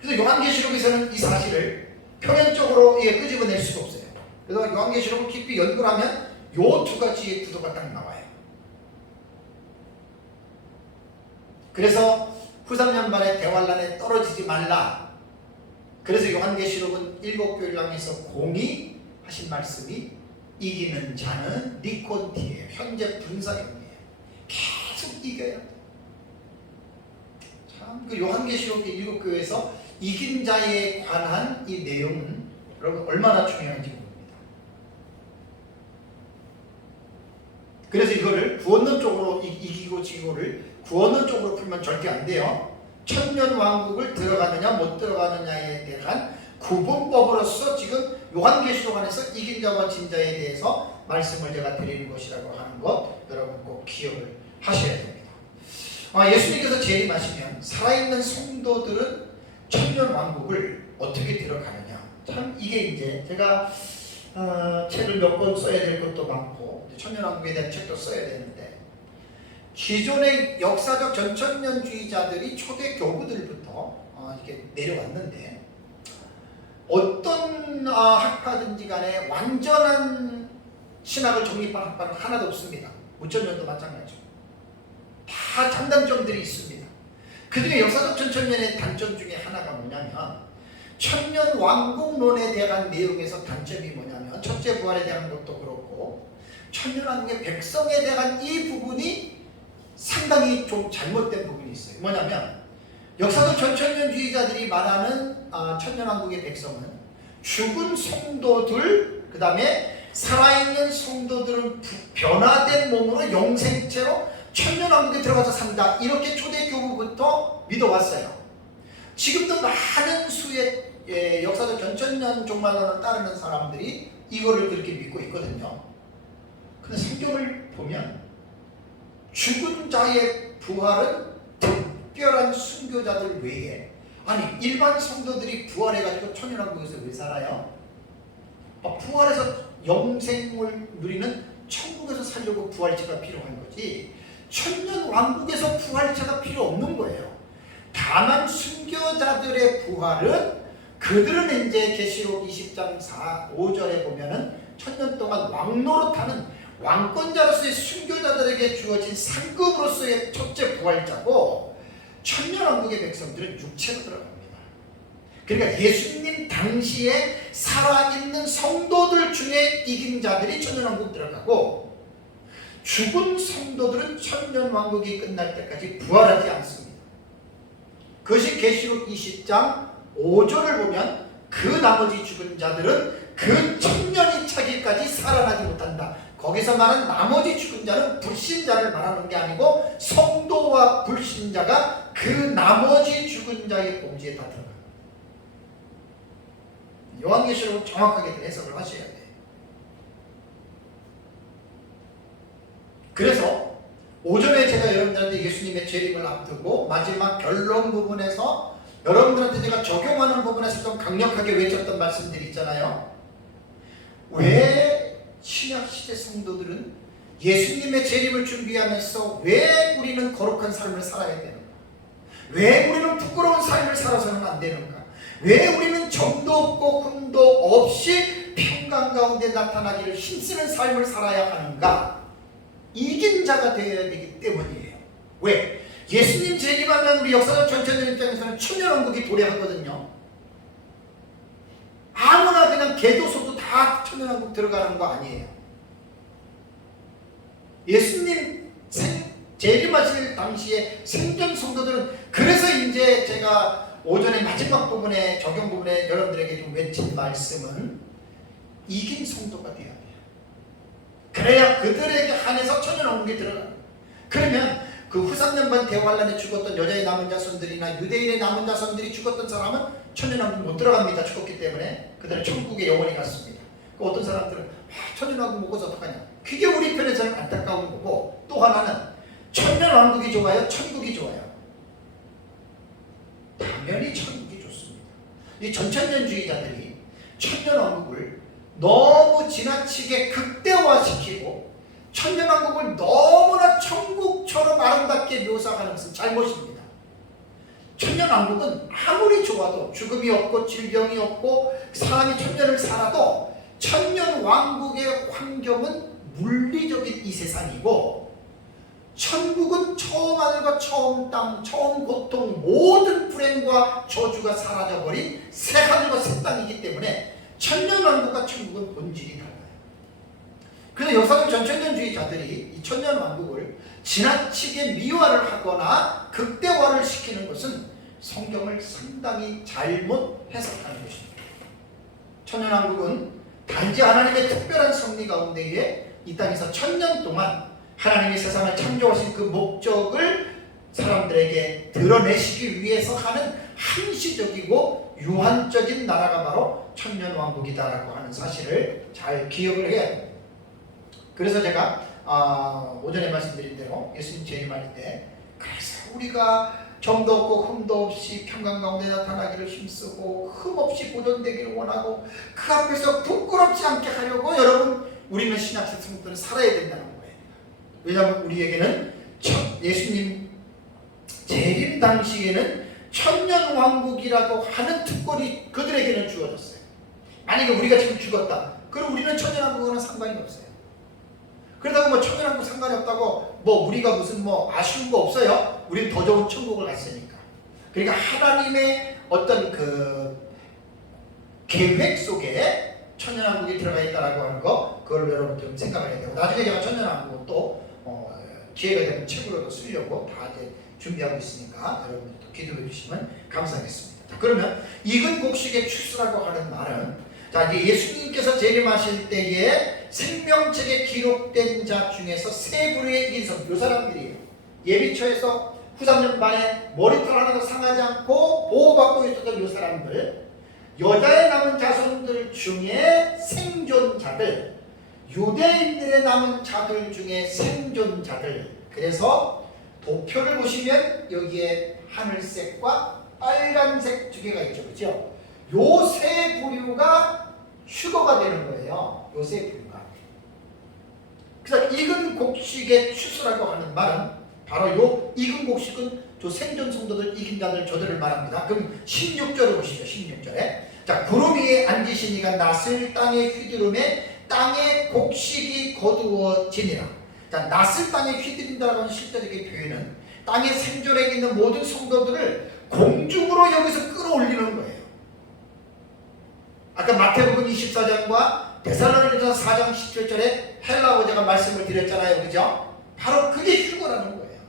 그래서 요한계시록에서는 이 사실을 표면적으로 끄집어낼 수가 없어요. 그래서 요한계시록을 깊이 연구를 하면 요 두 가지의 구도가 딱 나와요. 그래서 후삼년반의 대환란에 떨어지지 말라. 그래서 요한계시록은 7교회를 향해서 공의 하신 말씀이 이기는 자는 니콘티예요. 현재 분사형이에요. 계속 이겨요. 참, 그 요한계시록의 7교회에서 이긴 자에 관한 이 내용은 여러분 얼마나 중요한지 모릅니다. 그래서 이거를 구원론적으로 이기고 지고를 구원론적으로 풀면 절대 안 돼요. 천년 왕국을 들어가느냐 못 들어가느냐에 대한 구분법으로서 지금 요한계시록 안에서 이긴 자와 진자에 대해서 말씀을 제가 드리는 것이라고 하는 것 여러분 꼭 기억을 하셔야 됩니다. 예수님께서 재림하시면 살아있는 성도들은 천년 왕국을 어떻게 들어가느냐. 참 이게 이제 제가 책을 몇 권 써야 될 것도 많고 천년 왕국에 대한 책도 써야 되는데, 기존의 역사적 전천년주의자들이 초대 교부들부터 이렇게 내려왔는데, 어떤 학파든지 간에 완전한 신학을 정립한 학파는 하나도 없습니다. 무천년도 마찬가지죠. 다 장단점들이 있습니다. 그중에 역사적 전천년의 단점 중에 하나가 뭐냐면, 천년 왕국론에 대한 내용에서 단점이 뭐냐면, 첫째 부활에 대한 것도 그렇고 천년 왕국의 백성에 대한 이 부분이 상당히 좀 잘못된 부분이 있어요. 뭐냐면 역사적 전천년주의자들이 말하는 천년왕국의 백성은 죽은 성도들, 그 다음에 살아있는 성도들은 변화된 몸으로 영생체로 천년왕국에 들어가서 산다. 이렇게 초대교부부터 믿어왔어요. 지금도 많은 수의 역사적 전천년 종말론을 따르는 사람들이 이거를 그렇게 믿고 있거든요. 근데 성경을 보면 죽은 자의 부활은 특별한 순교자들 외에, 아니 일반 성도들이 부활해가지고 천년왕국에서 왜 살아요? 부활해서 영생을 누리는 천국에서 살려고 부활체가 필요한 거지, 천년왕국에서 부활체가 필요 없는 거예요. 다만 순교자들의 부활은, 그들은 이제 계시록 20장 5절에 보면은 천년 동안 왕노릇하는 왕권자로서의 순교자들에게 주어진 상급으로서의 첫째 부활자고, 천년왕국의 백성들은 육체로 들어갑니다. 그러니까 예수님 당시에 살아있는 성도들 중에 이긴 자들이 천년왕국 들어가고, 죽은 성도들은 천년왕국이 끝날 때까지 부활하지 않습니다. 그것이 계시록 20장 5절을 보면, 그 나머지 죽은 자들은 그 천년이 차기까지 살아나지 못한다. 거기서 말하는 나머지 죽은 자는 불신자를 말하는 게 아니고 성도와 불신자가 그 나머지 죽은 자의 공지에 다 들어갑니다. 요한계시록은 정확하게 해석을 하셔야 돼요. 그래서 오전에 제가 여러분들한테 예수님의 재림을 앞두고 마지막 결론 부분에서 여러분들한테 제가 적용하는 부분에서 좀 강력하게 외쳤던 말씀들이 있잖아요. 왜 신약시대 성도들은 예수님의 재림을 준비하면서 왜 우리는 거룩한 삶을 살아야 되는가? 왜 우리는 부끄러운 삶을 살아서는 안 되는가? 왜 우리는 점도 없고 흠도 없이 평강 가운데 나타나기를 힘쓰는 삶을 살아야 하는가? 이긴 자가 되어야 되기 때문이에요. 왜? 예수님 재림하면 우리 역사적 전체적 입장에서는 천년왕국이 도래하거든요. 아무나 그냥 개도소도 다 천년왕국 들어가는 거 아니에요. 예수님 재림하실 당시에 생전 성도들은, 그래서 이제 제가 오전에 마지막 부분에 적용 부분에 여러분들에게 좀 외친 말씀은 이긴 성도가 되어야 돼요. 그래야 그들에게 한해서 천년왕국에 들어가는 거예요. 그러면 그 후삼년반 대환란에 죽었던 여자의 남은 자손들이나 유대인의 남은 자손들이 죽었던 사람은 천년왕국 못 들어갑니다. 죽었기 때문에 그들은 천국에 영원히 갔습니다. 그 어떤 사람들은 천년왕국 못 가서 어떡하냐, 그게 우리 편에서는 안타까운 거고, 또 하나는 천년왕국이 좋아요? 천국이 좋아요? 당연히 천국이 좋습니다. 이 전천년주의자들이 천년왕국을 너무 지나치게 극대화시키고 천년왕국을 너무나 천국처럼 아름답게 묘사하는 것은 잘못입니다. 천년왕국은 아무리 좋아도 죽음이 없고 질병이 없고 사람이 천년을 살아도 천년왕국의 환경은 물리적인 이 세상이고, 천국은 처음 하늘과 처음 땅, 처음 고통, 모든 불행과 저주가 사라져버린 새 하늘과 새 땅이기 때문에 천년왕국과 천국은 본질이 달라요. 그래서 역사적 전천년주의자들이 이 천년왕국을 지나치게 미화를 하거나 극대화를 시키는 것은 성경을 상당히 잘못 해석하는 것입니다. 천년왕국은 단지 하나님의 특별한 섭리 가운데에 이 땅에서 천년 동안 하나님이 세상을 창조하신 그 목적을 사람들에게 드러내시기 위해서 하는 한시적이고 유한적인 나라가 바로 천년왕국이다라고 하는 사실을 잘 기억을 해야 됩니다. 그래서 제가 오전에 말씀드린 대로 예수님 재림할 때, 그래서 우리가 점도 없고 흠도 없이 평강 가운데 나타나기를 힘쓰고 흠없이 보존되기를 원하고 그 앞에서 부끄럽지 않게 하려고 여러분, 우리는 신약세 성도는 살아야 된다는 거예요. 왜냐하면 우리에게는 예수님 재림 당시에는 천년왕국이라고 하는 특권이 그들에게는 주어졌어요. 만약에 우리가 지금 죽었다, 그럼 우리는 천년왕국과는 상관이 없어요. 그러다가 뭐 천년왕국 상관이 없다고 뭐 우리가 무슨 뭐 아쉬운 거 없어요. 우리는 더 좋은 천국을 갔으니까. 그러니까 하나님의 어떤 그 계획 속에 천년왕국이 들어가 있다라고 하는 거, 그걸 여러분 좀 생각을 해야 되고, 나중에 제가 천년왕국은 또 기회가 되면 책으로도 쓰려고 다 이제 준비하고 있으니까 여러분들도 기도해 주시면 감사하겠습니다. 자, 그러면 익은 곡식의 추수라고 하는 말은, 자, 이제 예수님께서 재림하실 때에 생명책에 기록된 자 중에서 세 부류의 인성, 요 사람들이에요. 예비처에서 후삼년 만에 머리털 하나도 상하지 않고 보호받고 있었던 요 사람들, 여자의 남은 자손들 중에 생존자들, 유대인들의 남은 자들 중에 생존자들. 그래서 도표를 보시면 여기에 하늘색과 빨간색 두 개가 있죠, 그렇죠? 요 세 부류가 휴거가 되는 거예요. 요 세 부류가. 그래서 익은 곡식의 추수라고 하는 말은 바로 요 익은 곡식은 저 생존 성도들, 이긴 자들, 저들을 말합니다. 그럼 16절을 보시죠. 16절에 자, 구름 위에 앉으시니가 낯을 땅에 휘두르매 땅의 곡식이 거두어지니라. 자, 낯을 땅에 휘두른다라고 하는 실제적인 표현은 땅에 생존해 있는 모든 성도들을 공중으로 여기서 끌어올리는 거예요. 아까 마태복음 24장과 데살로니가서 4장 17절에 헬라어 제가 말씀을 드렸잖아요, 그죠? 바로 그게 휴거라는 거예요.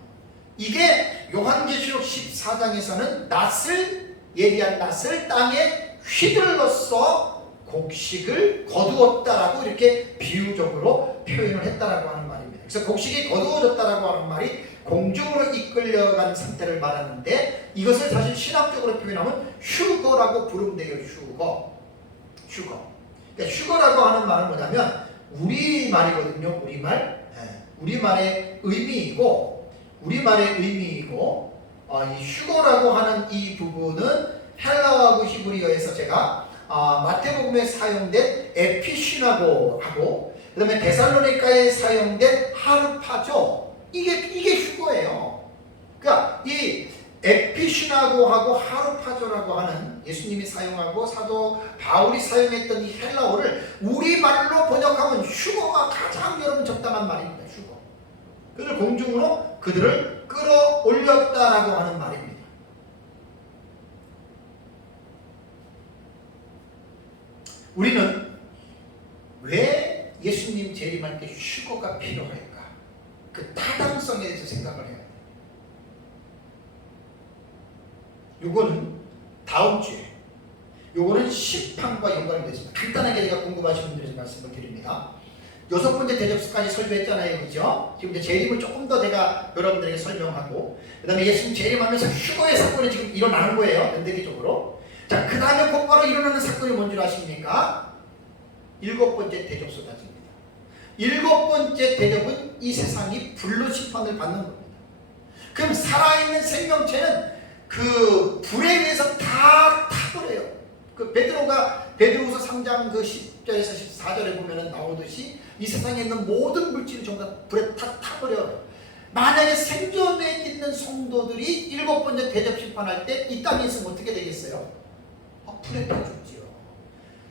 이게 요한계시록 14장에서는 낯을, 예비한 낯을 땅에 휘둘러서 곡식을 거두었다라고 이렇게 비유적으로 표현을 했다라고 하는 말입니다. 그래서 곡식이 거두어졌다라고 하는 말이 공중으로 이끌려간 상태를 말하는데, 이것을 사실 신학적으로 표현하면 휴거라고 부르면 돼요. 휴거. 그러니까 휴거라고 하는 말은 뭐냐면 우리말이거든요. 우리말의 의미이고, 이 휴거라고 하는 이 부분은 헬라어하고 히브리어에서 제가 마태복음에 사용된 에피시나고 하고, 그 다음에 데살로니가에 사용된 하르파죠. 이게 휴거예요. 그러니까 이 에피시나고하고 하르파조라고 하는 예수님이 사용하고 사도 바울이 사용했던 이 헬라어를 우리말로 번역하면 휴거가 가장 여러분 적당한 말입니다. 휴거. 그들 공중으로 그들을 끌어올렸다라고 하는 말입니다. 우리는 왜 예수님 재림할 때 휴거가 필요할까? 그 타당성에 대해서 생각을 해야 돼요. 요거는 다음 주에, 요거는 심판과 연관이 되습니다. 간단하게 제가 궁금하신 분들에게 말씀을 드립니다. 6번째 대접수까지 설교했잖아요, 그죠? 지금 이제 재림을 조금 더 제가 여러분들에게 설명하고, 그 다음에 예수님 재림하면서 휴거의 사건이 지금 일어나는 거예요, 연대기적으로. 자, 그 다음에 곧바로 일어나는 사건이 뭔지 아십니까? 7번째 대접수 가집니다. 7번째 대접은 이 세상이 불로 심판을 받는 겁니다. 그럼 살아있는 생명체는 그 불에 의해서 다 타버려요. 그 베드로후서 3장 그 10절에서 14절에 보면은 나오듯이 이 세상에 있는 모든 물질이 전부 다 불에 다 타버려요. 만약에 생존에 있는 성도들이 7번째 대접 심판할 때 이 땅에 있으면 어떻게 되겠어요? 불에 타 죽지요.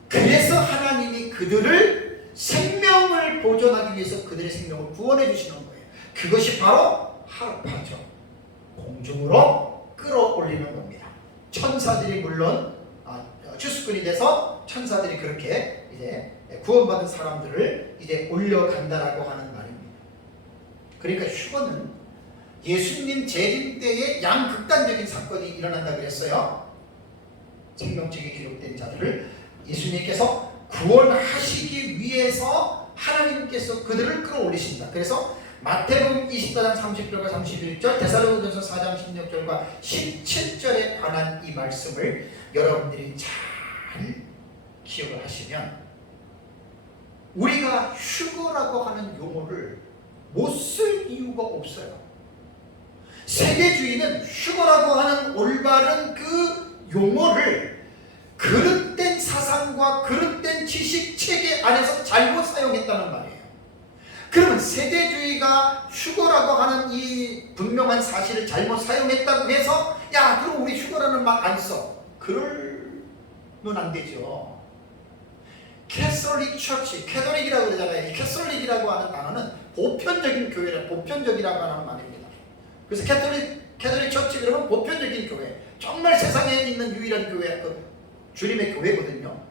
그래서 하나님이 그들을 생명을 보존하기 위해서 그들의 생명을 구원해 주시는 거예요. 그것이 바로 하르파죠. 공중으로 끌어올리는 겁니다. 천사들이 물론 주수꾼이 돼서 천사들이 그렇게 이제 구원받은 사람들을 이제 올려간다라고 하는 말입니다. 그러니까 휴거는 예수님 재림 때에 양극단적인 사건이 일어난다 그랬어요. 생명책에 기록된 자들을 예수님께서 구원하시기 위해서 하나님께서 그들을 끌어올리신다. 그래서 마태복음 24장 30절과 31절, 데살로니가전서 4장 16절과 17절에 관한 이 말씀을 여러분들이 잘 기억을 하시면 우리가 휴거라고 하는 용어를 못 쓸 이유가 없어요. 세계주의는 휴거라고 하는 올바른 그 용어를 그릇된 사상과 그릇된 지식 체계 안에서 잘못 사용했다는 말이에요. 그러면 세대주의가 휴거라고 하는 이 분명한 사실을 잘못 사용했다고 해서 야 그럼 우리 휴거라는 말 안 써. 그러면 안 되죠. 캐톨릭 처치, 캐톨릭이라고 그러잖아요. 이 캐톨릭이라고 하는 단어는 보편적인 교회라, 보편적이라고 하는 말입니다. 그래서 캐톨릭 처치 그러면 보편적인 교회, 정말 세상에 있는 유일한 교회, 그 주님의 교회거든요.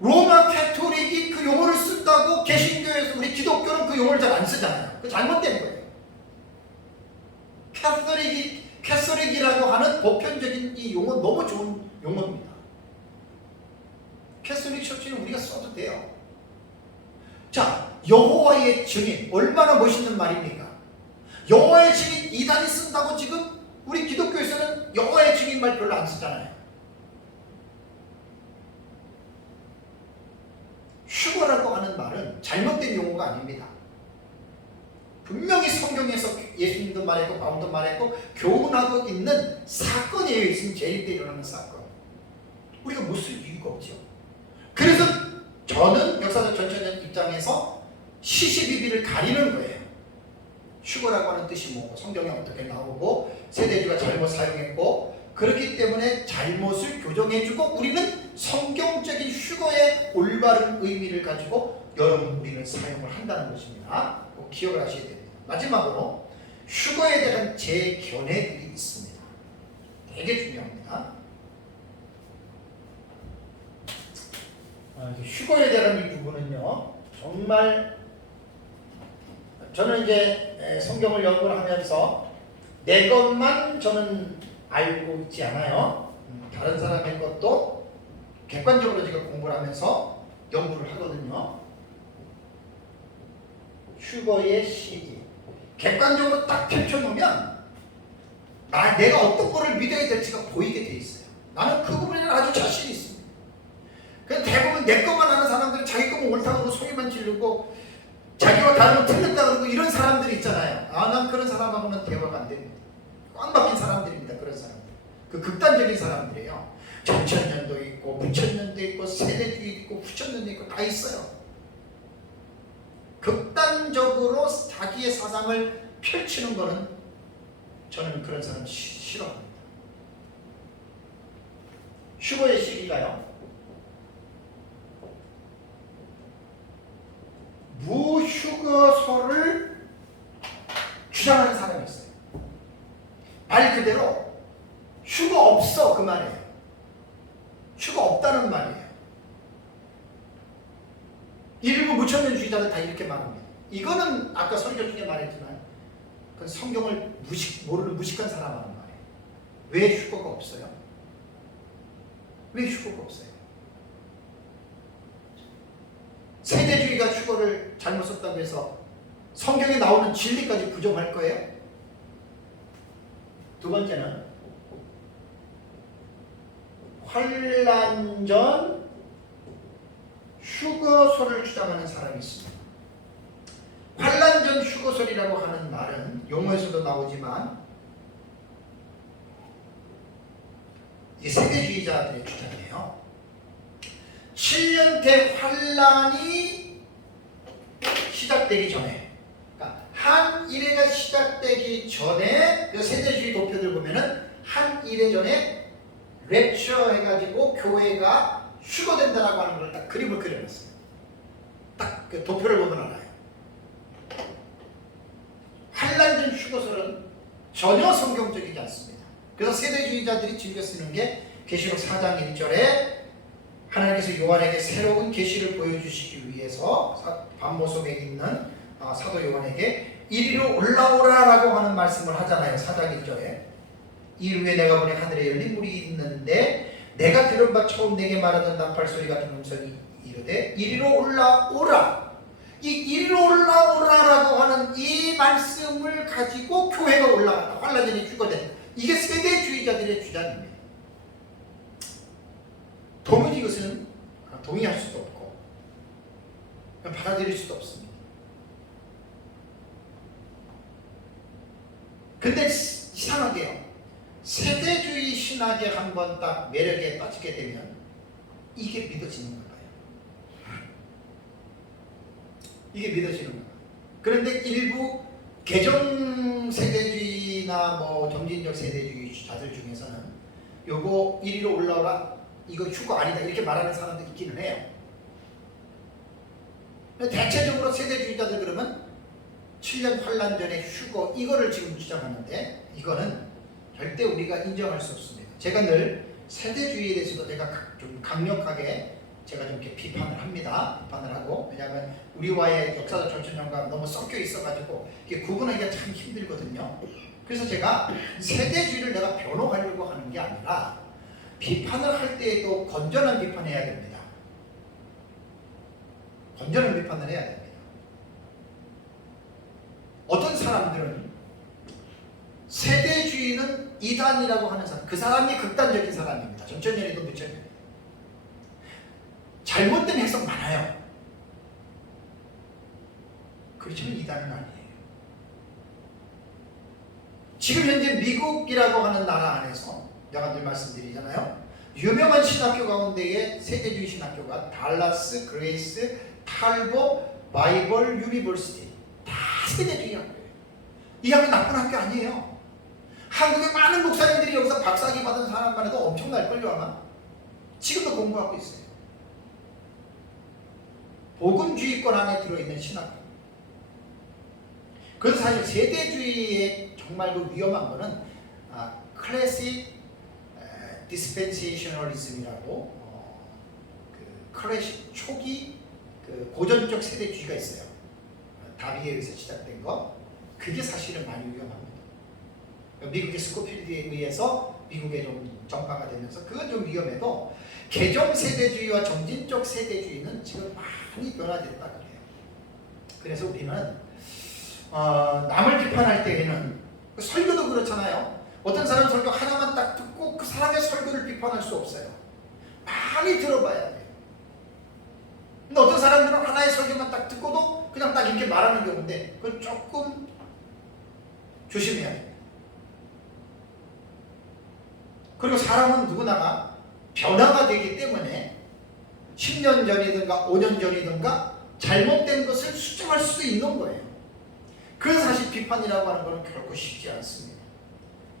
로마 캐톨릭이 그 용어를 쓴다고 개신교에서 우리 기독교는 그 용어를 잘 안 쓰잖아요. 그 잘못된 거예요. 캐톨릭이라고 하는 보편적인 이 용어 너무 좋은 용어입니다. 캐톨릭 처치는 우리가 써도 돼요. 자, 여호와의 증인 얼마나 멋있는 말입니까? 여호와의 증인 이단이 쓴다고 지금 우리 기독교에서는 여호와의 증인 말 별로 안 쓰잖아요. 휴거라고 하는 말은 잘못된 용어가 아닙니다. 분명히 성경에서 예수님도 말했고 바울도 말했고 교훈하고 있는 사건이에요. 예수님 재림 때 일어나는 사건. 우리가 못 쓸 이유가 없죠. 그래서 저는 역사적 전천년 입장에서 시시비비를 가리는 거예요. 휴거라고 하는 뜻이 뭐고 성경에 어떻게 나오고 세대주가 잘못 사용했고 그렇기 때문에 잘못을 교정해주고 우리는 성경적인 휴거의 올바른 의미를 가지고 여러분 우리는 사용을 한다는 것입니다. 꼭 기억을 하셔야 됩니다. 마지막으로 휴거에 대한 제 견해들이 있습니다. 되게 중요합니다. 휴거에 대한 이 부분은요, 정말 저는 이제 성경을 연구를 하면서 내 것만 저는 알고 있지 않아요. 다른 사람의 것도 객관적으로 제가 공부를 하면서 연구를 하거든요. 휴거의 시기 객관적으로 딱 펼쳐놓으면 내가 어떤 거를 믿어야 될지가 보이게 돼 있어요. 나는 그 부분에 아주 자신이 있습니다. 그래서 대부분 내 것만 아는 사람들은 자기 것만 옳다고 하고 소리만 지르고 자기와 다른 거 틀렸다 그러고 이런 사람들이 있잖아요. 난 그런 사람하고는 대화가 안 됩니다. 꽉 막힌 사람들입니다. 그런 사람들. 그 극단적인 사람들이에요. 정천년도 있고 부천년도 있고 세대주의 있고 후천년도 있고 다 있어요. 극단적으로 자기의 사상을 펼치는 거는 저는 그런 사람 싫어합니다. 휴거의 시기가요. 무휴거설을 주장하는 사람이 있어요. 말 그대로 휴거 없어 그 말이에요. 휴거 없다는 말이에요. 이거는 아까 설교 중에 말했지만 그 성경을 모르는 무식한 사람 하는 말이에요. 왜 휴거가 없어요? 왜 휴거가 없어요? 세대주의가 휴거를 잘못 썼다고 해서 성경에 나오는 진리까지 부정할 거예요? 두 번째는 환난 전 휴거소를 주장하는 사람이 있습니다. 환난 전 휴거소리라고 하는 말은 용어에서도 나오지만 이 세대주의자들의 주장이에요. 7년대 환란이 시작되기 전에, 그러니까 한 일회가 시작되기 전에 그 세대주의 도표들 보면은 한 일회 전에 랩처 해가지고 교회가 휴거된다라고 하는 걸 딱 그림을 그려놨어요. 딱 그 도표를 보면 알아요. 환란된 휴거설은 전혀 성경적이지 않습니다. 그래서 세대주의자들이 즐겨 쓰는 게 계시록 4장 1절에 하나님께서 요한에게 새로운 계시를 보여주시기 위해서 반모섬에 있는 사도 요한에게 이리로 올라오라라고 하는 말씀을 하잖아요. 4장 1절에 이 후에 내가 보니 하늘에 열린 문이 있는데 내가 들은 바 처음 내게 말하던 나팔소리 같은 음성이 이르되 이리로 올라오라. 이 이리로 올라오라라고 하는 이 말씀을 가지고 교회가 올라갔다. 환란전이 휴거된다. 이게 세대주의자들의 주장입니다. 도무지 이것은 동의할 수도 없고 받아들일 수도 없습니다. 근데 이상하게요. 세대주의 신학에 한번 딱 매력에 빠지게 되면 이게 믿어지는 거예요. 이게 믿어지는 거예요. 그런데 일부 개정 세대주의나 뭐 점진적 세대주의자들 중에서는 요거 이리로 올라오라 이거 휴거 아니다 이렇게 말하는 사람도 있기는 해요. 대체적으로 세대주의자들 그러면 7년 환란 전에 휴거 이거를 지금 주장하는데 이거는 절대 우리가 인정할 수 없습니다. 제가 늘 세대주의에 대해서도 내가 좀 강력하게 제가 좀 이렇게 비판을 합니다. 비판을 하고 왜냐하면 우리와의 역사적 절전형과 너무 섞여 있어가지고 이게 구분하기가 참 힘들거든요. 그래서 제가 세대주의를 내가 변호하려고 하는 게 아니라 비판을 할 때에도 건전한 비판을 해야 됩니다. 건전한 비판을 해야 됩니다. 어떤 사람들은 세대주의는 이단이라고 하는 사람, 그 사람이 극단적인 사람입니다. 전천년에도 무천년. 잘못된 해석 많아요. 그렇지만 이단은 아니에요. 지금 현재 미국이라고 하는 나라 안에서 내가 늘 말씀드리잖아요. 유명한 신학교 가운데에 세대주의 신학교가 달라스, 그레이스, 탈보, 바이벌, 유니버시티 다 세대주의 학교예요. 이 학교 나쁜 학교 아니에요. 한국의 많은 목사님들이 여기서 박사학위 받은 사람만 해도 엄청날걸요 아마. 지금도 공부하고 있어요. 복음주의권 안에 들어있는 신학교. 그래서 사실 세대주의의 정말 그 위험한 거는 클래식 디스펜세이셔널리즘이라고 그 클래식 초기 그 고전적 세대주의가 있어요. 다비에 의해서 시작된 거. 그게 사실은 많이 위험합니다. 미국의 스코필드에 의해서 미국에 좀 전파가 되면서 그건 좀 위험해도 개정 세대주의와 점진적 세대주의는 지금 많이 변화됐다 그래요. 그래서 우리는 남을 비판할 때에는 설교도 그렇잖아요. 어떤 사람 설교 하나만 딱 듣고 그 사람의 설교를 비판할 수 없어요. 많이 들어봐야 돼요. 근데 어떤 사람들은 하나의 설교만 딱 듣고도 그냥 딱 이렇게 말하는 경우인데 그건 조금 조심해야 돼요. 그리고 사람은 누구나가 변화가 되기 때문에 10년 전이든가 5년 전이든가 잘못된 것을 수정할 수도 있는 거예요. 그래서 사실 비판이라고 하는 것은 결코 쉽지 않습니다.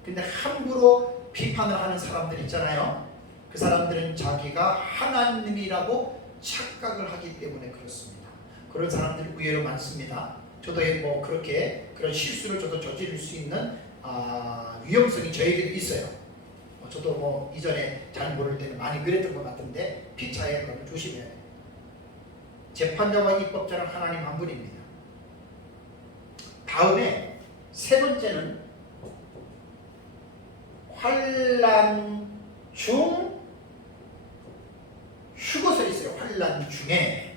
근데 함부로 비판을 하는 사람들 있잖아요. 그 사람들은 자기가 하나님이라고 착각을 하기 때문에 그렇습니다. 그런 사람들이 의외로 많습니다. 저도 뭐 그렇게 그런 실수를 저도 저지를 수 있는 위험성이 저에게도 있어요. 저도 뭐 이전에 잘 모를 때는 많이 그랬던 것 같은데 피차에 그걸 조심해야 돼요. 재판자와 입법자는 하나님 한 분입니다. 다음에 세 번째는 환난 중 휴거설이 있어요. 환난 중에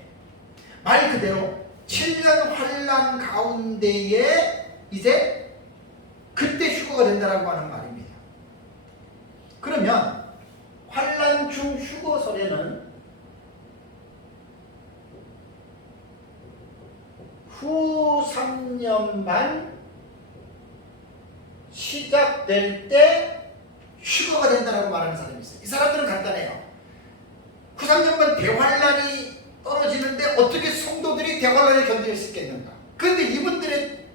말 그대로 7년 환난 가운데에 이제 그때 휴거가 된다라고 하는 말입니다. 그러면 환난 중 휴거설에는 후 3년만 시작될 때 휴거가 된다라고 말하는 사람이 있어요. 이 사람들은 간단해요. 후 3년만 대환란이 떨어지는데 어떻게 성도들이 대환란을 견딜 수 있겠는가? 그런데 이분들의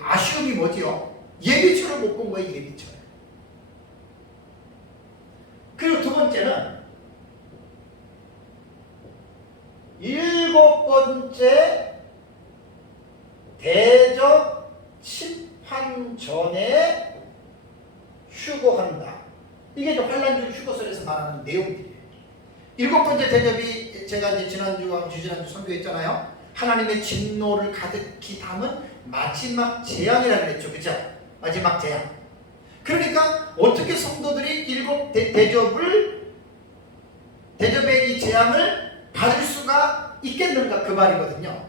아쉬움이 뭐지요? 예비처를 못 본 거예요. 예비처를. 그리고 두 번째는 7번째 대접 심판 전에 휴거한다. 이게 환난 중 휴거설에서 말하는 내용들이에요. 7번째 대접이 제가 이제 지난주와 주지난주 선교했잖아요. 하나님의 진노를 가득히 담은 마지막 재앙이라고 그랬죠. 그죠? 마지막 재앙. 그러니까 어떻게 성도들이 7 대접의 이 재앙을 받을 수가 있겠는가 그 말이거든요.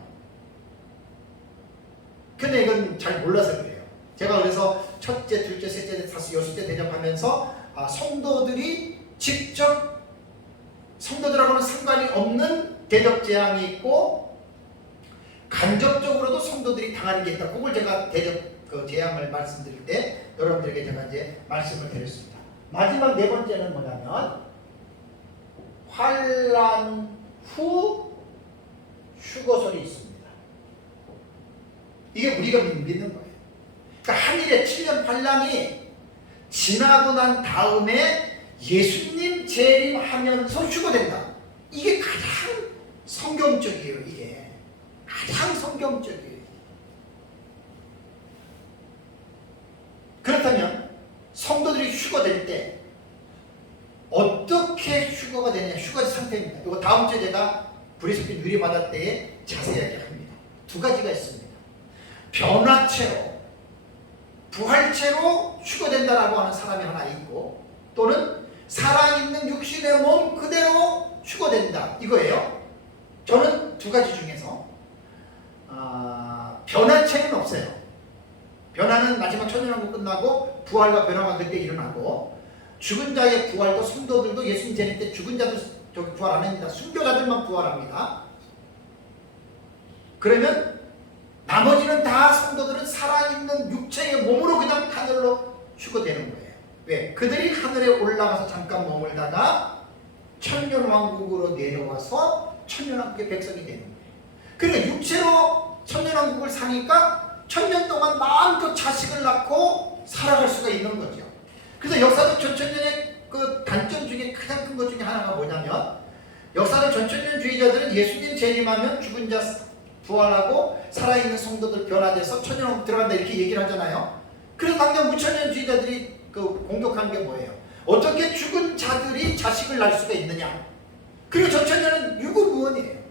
근데 이건 잘 몰라서 그래요. 제가 그래서 첫째, 둘째, 셋째, 다섯, 여섯째 대접하면서 성도들이 직접 성도들하고는 상관이 없는 대접 재앙이 있고 간접적으로도 성도들이 당하는 게 있다. 그걸 제가 대접 재앙을 말씀드릴 때 여러분들에게 제가 이제 말씀을 드렸습니다. 마지막 네 번째는 뭐냐면 환난 후 휴거설이 있습니다. 이게 우리가 믿는 거예요. 그러니까 한일의 7년 환난이 지나고 난 다음에 예수님 재림하면서 휴거된다. 이게 가장 성경적이에요. 이게 가장 성경적이에요. 그렇다면 성도들이 휴거될 때 어떻게 휴거가 되냐? 휴거 상태입니다. 이거 다음 주에 제가 브리스핀 유리바다 때에 자세하게 합니다. 두 가지가 있습니다. 변화체로 부활체로 휴거된다라고 하는 사람이 하나 있고 또는 살아있는 육신의 몸 그대로 휴거된다 이거예요. 저는 두 가지 중에서 변화체는 없어요. 변화는 마지막 천년왕국 끝나고 부활과 변화가 그때 일어나고 죽은 자의 부활도 성도들도 예수님 재림 때 죽은 자도 부활 안 합니다. 순교자들만 부활합니다. 그러면 나머지는 다 성도들은 살아있는 육체의 몸으로 그냥 하늘로 휴거되는 거예요. 왜? 그들이 하늘에 올라가서 잠깐 머물다가 천년왕국으로 내려와서 천년왕국의 백성이 되는 거예요. 그러니까 육체로 천년왕국을 사니까 천년 동안 마음껏 자식을 낳고 살아갈 수가 있는 거죠. 그래서 역사적 전천년의 그 단점 중에 가장 큰 것 중에 하나가 뭐냐면 역사적 전천년주의자들은 예수님 재림하면 죽은 자 부활하고 살아있는 성도들 변화돼서 천년왕국 들어간다 이렇게 얘기를 하잖아요. 그래서 당장 무천년주의자들이 공격한 게 뭐예요? 어떻게 죽은 자들이 자식을 낳을 수가 있느냐? 그리고 전천년은 유구무원이에요.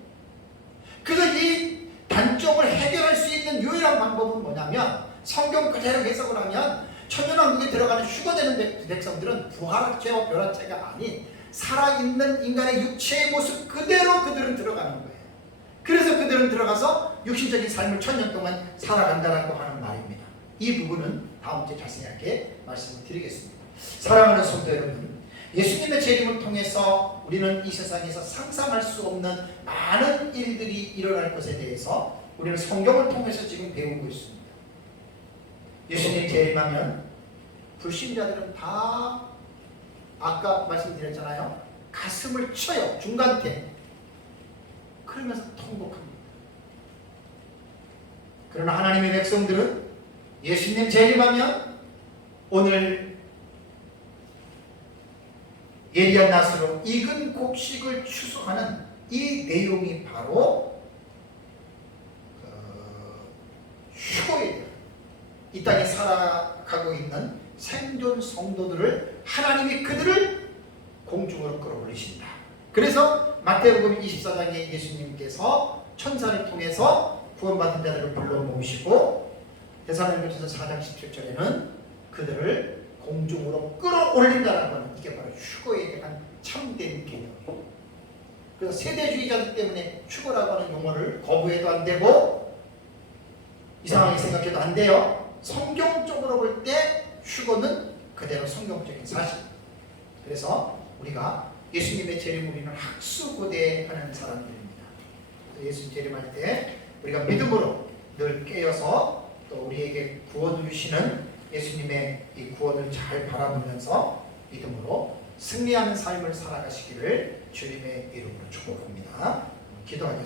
그래서 이 단점을 해결할 수 있는 유일한 방법은 뭐냐면 성경 그대로 해석을 하면 천년왕국에 들어가는 휴거되는 백성들은 부활체와 변화체가 아닌 살아있는 인간의 육체의 모습 그대로 그들은 들어가는 거예요. 그래서 그들은 들어가서 육신적인 삶을 천년 동안 살아간다라고 하는 말입니다. 이 부분은 다음 주에 자세하게 말씀을 드리겠습니다. 사랑하는 성도 여러분, 예수님의 재림을 통해서 우리는 이 세상에서 상상할 수 없는 많은 일들이 일어날 것에 대해서 우리는 성경을 통해서 지금 배우고 있습니다. 예수님 재림하면 불신자들은 다 아까 말씀드렸잖아요. 가슴을 쳐요. 중간태. 그러면서 통곡합니다. 그러나 하나님의 백성들은 예수님 재림하면 오늘 예리한 낫으로 익은 곡식을 추수하는 이 내용이 바로 휴거에 대한 이 땅에 살아가고 있는 생존 성도들을 하나님이 그들을 공중으로 끌어올리신다. 그래서 마태복음 24장에 예수님께서 천사를 통해서 구원받은 자들을 불러 모으시고 데살로니가전서 4장 17절에는 그들을 공중으로 끌어올린다는 것은 이게 바로 휴거에 대한 참된 개념이에요. 그래서 세대주의자들 때문에 휴거라고 하는 용어를 거부해도 안 되고 이상하게 생각해도 안 돼요. 성경적으로 볼 때 휴거는 그대로 성경적인 사실. 그래서 우리가 예수님의 재림 우리는 학수고대하는 사람들입니다. 예수 재림할 때 우리가 믿음으로 늘 깨어서 또 우리에게 구원을 주시는 예수님의 이 구원을 잘 바라보면서 믿음으로 승리하는 삶을 살아가시기를 주님의 이름으로 축복합니다. 기도하겠습니다.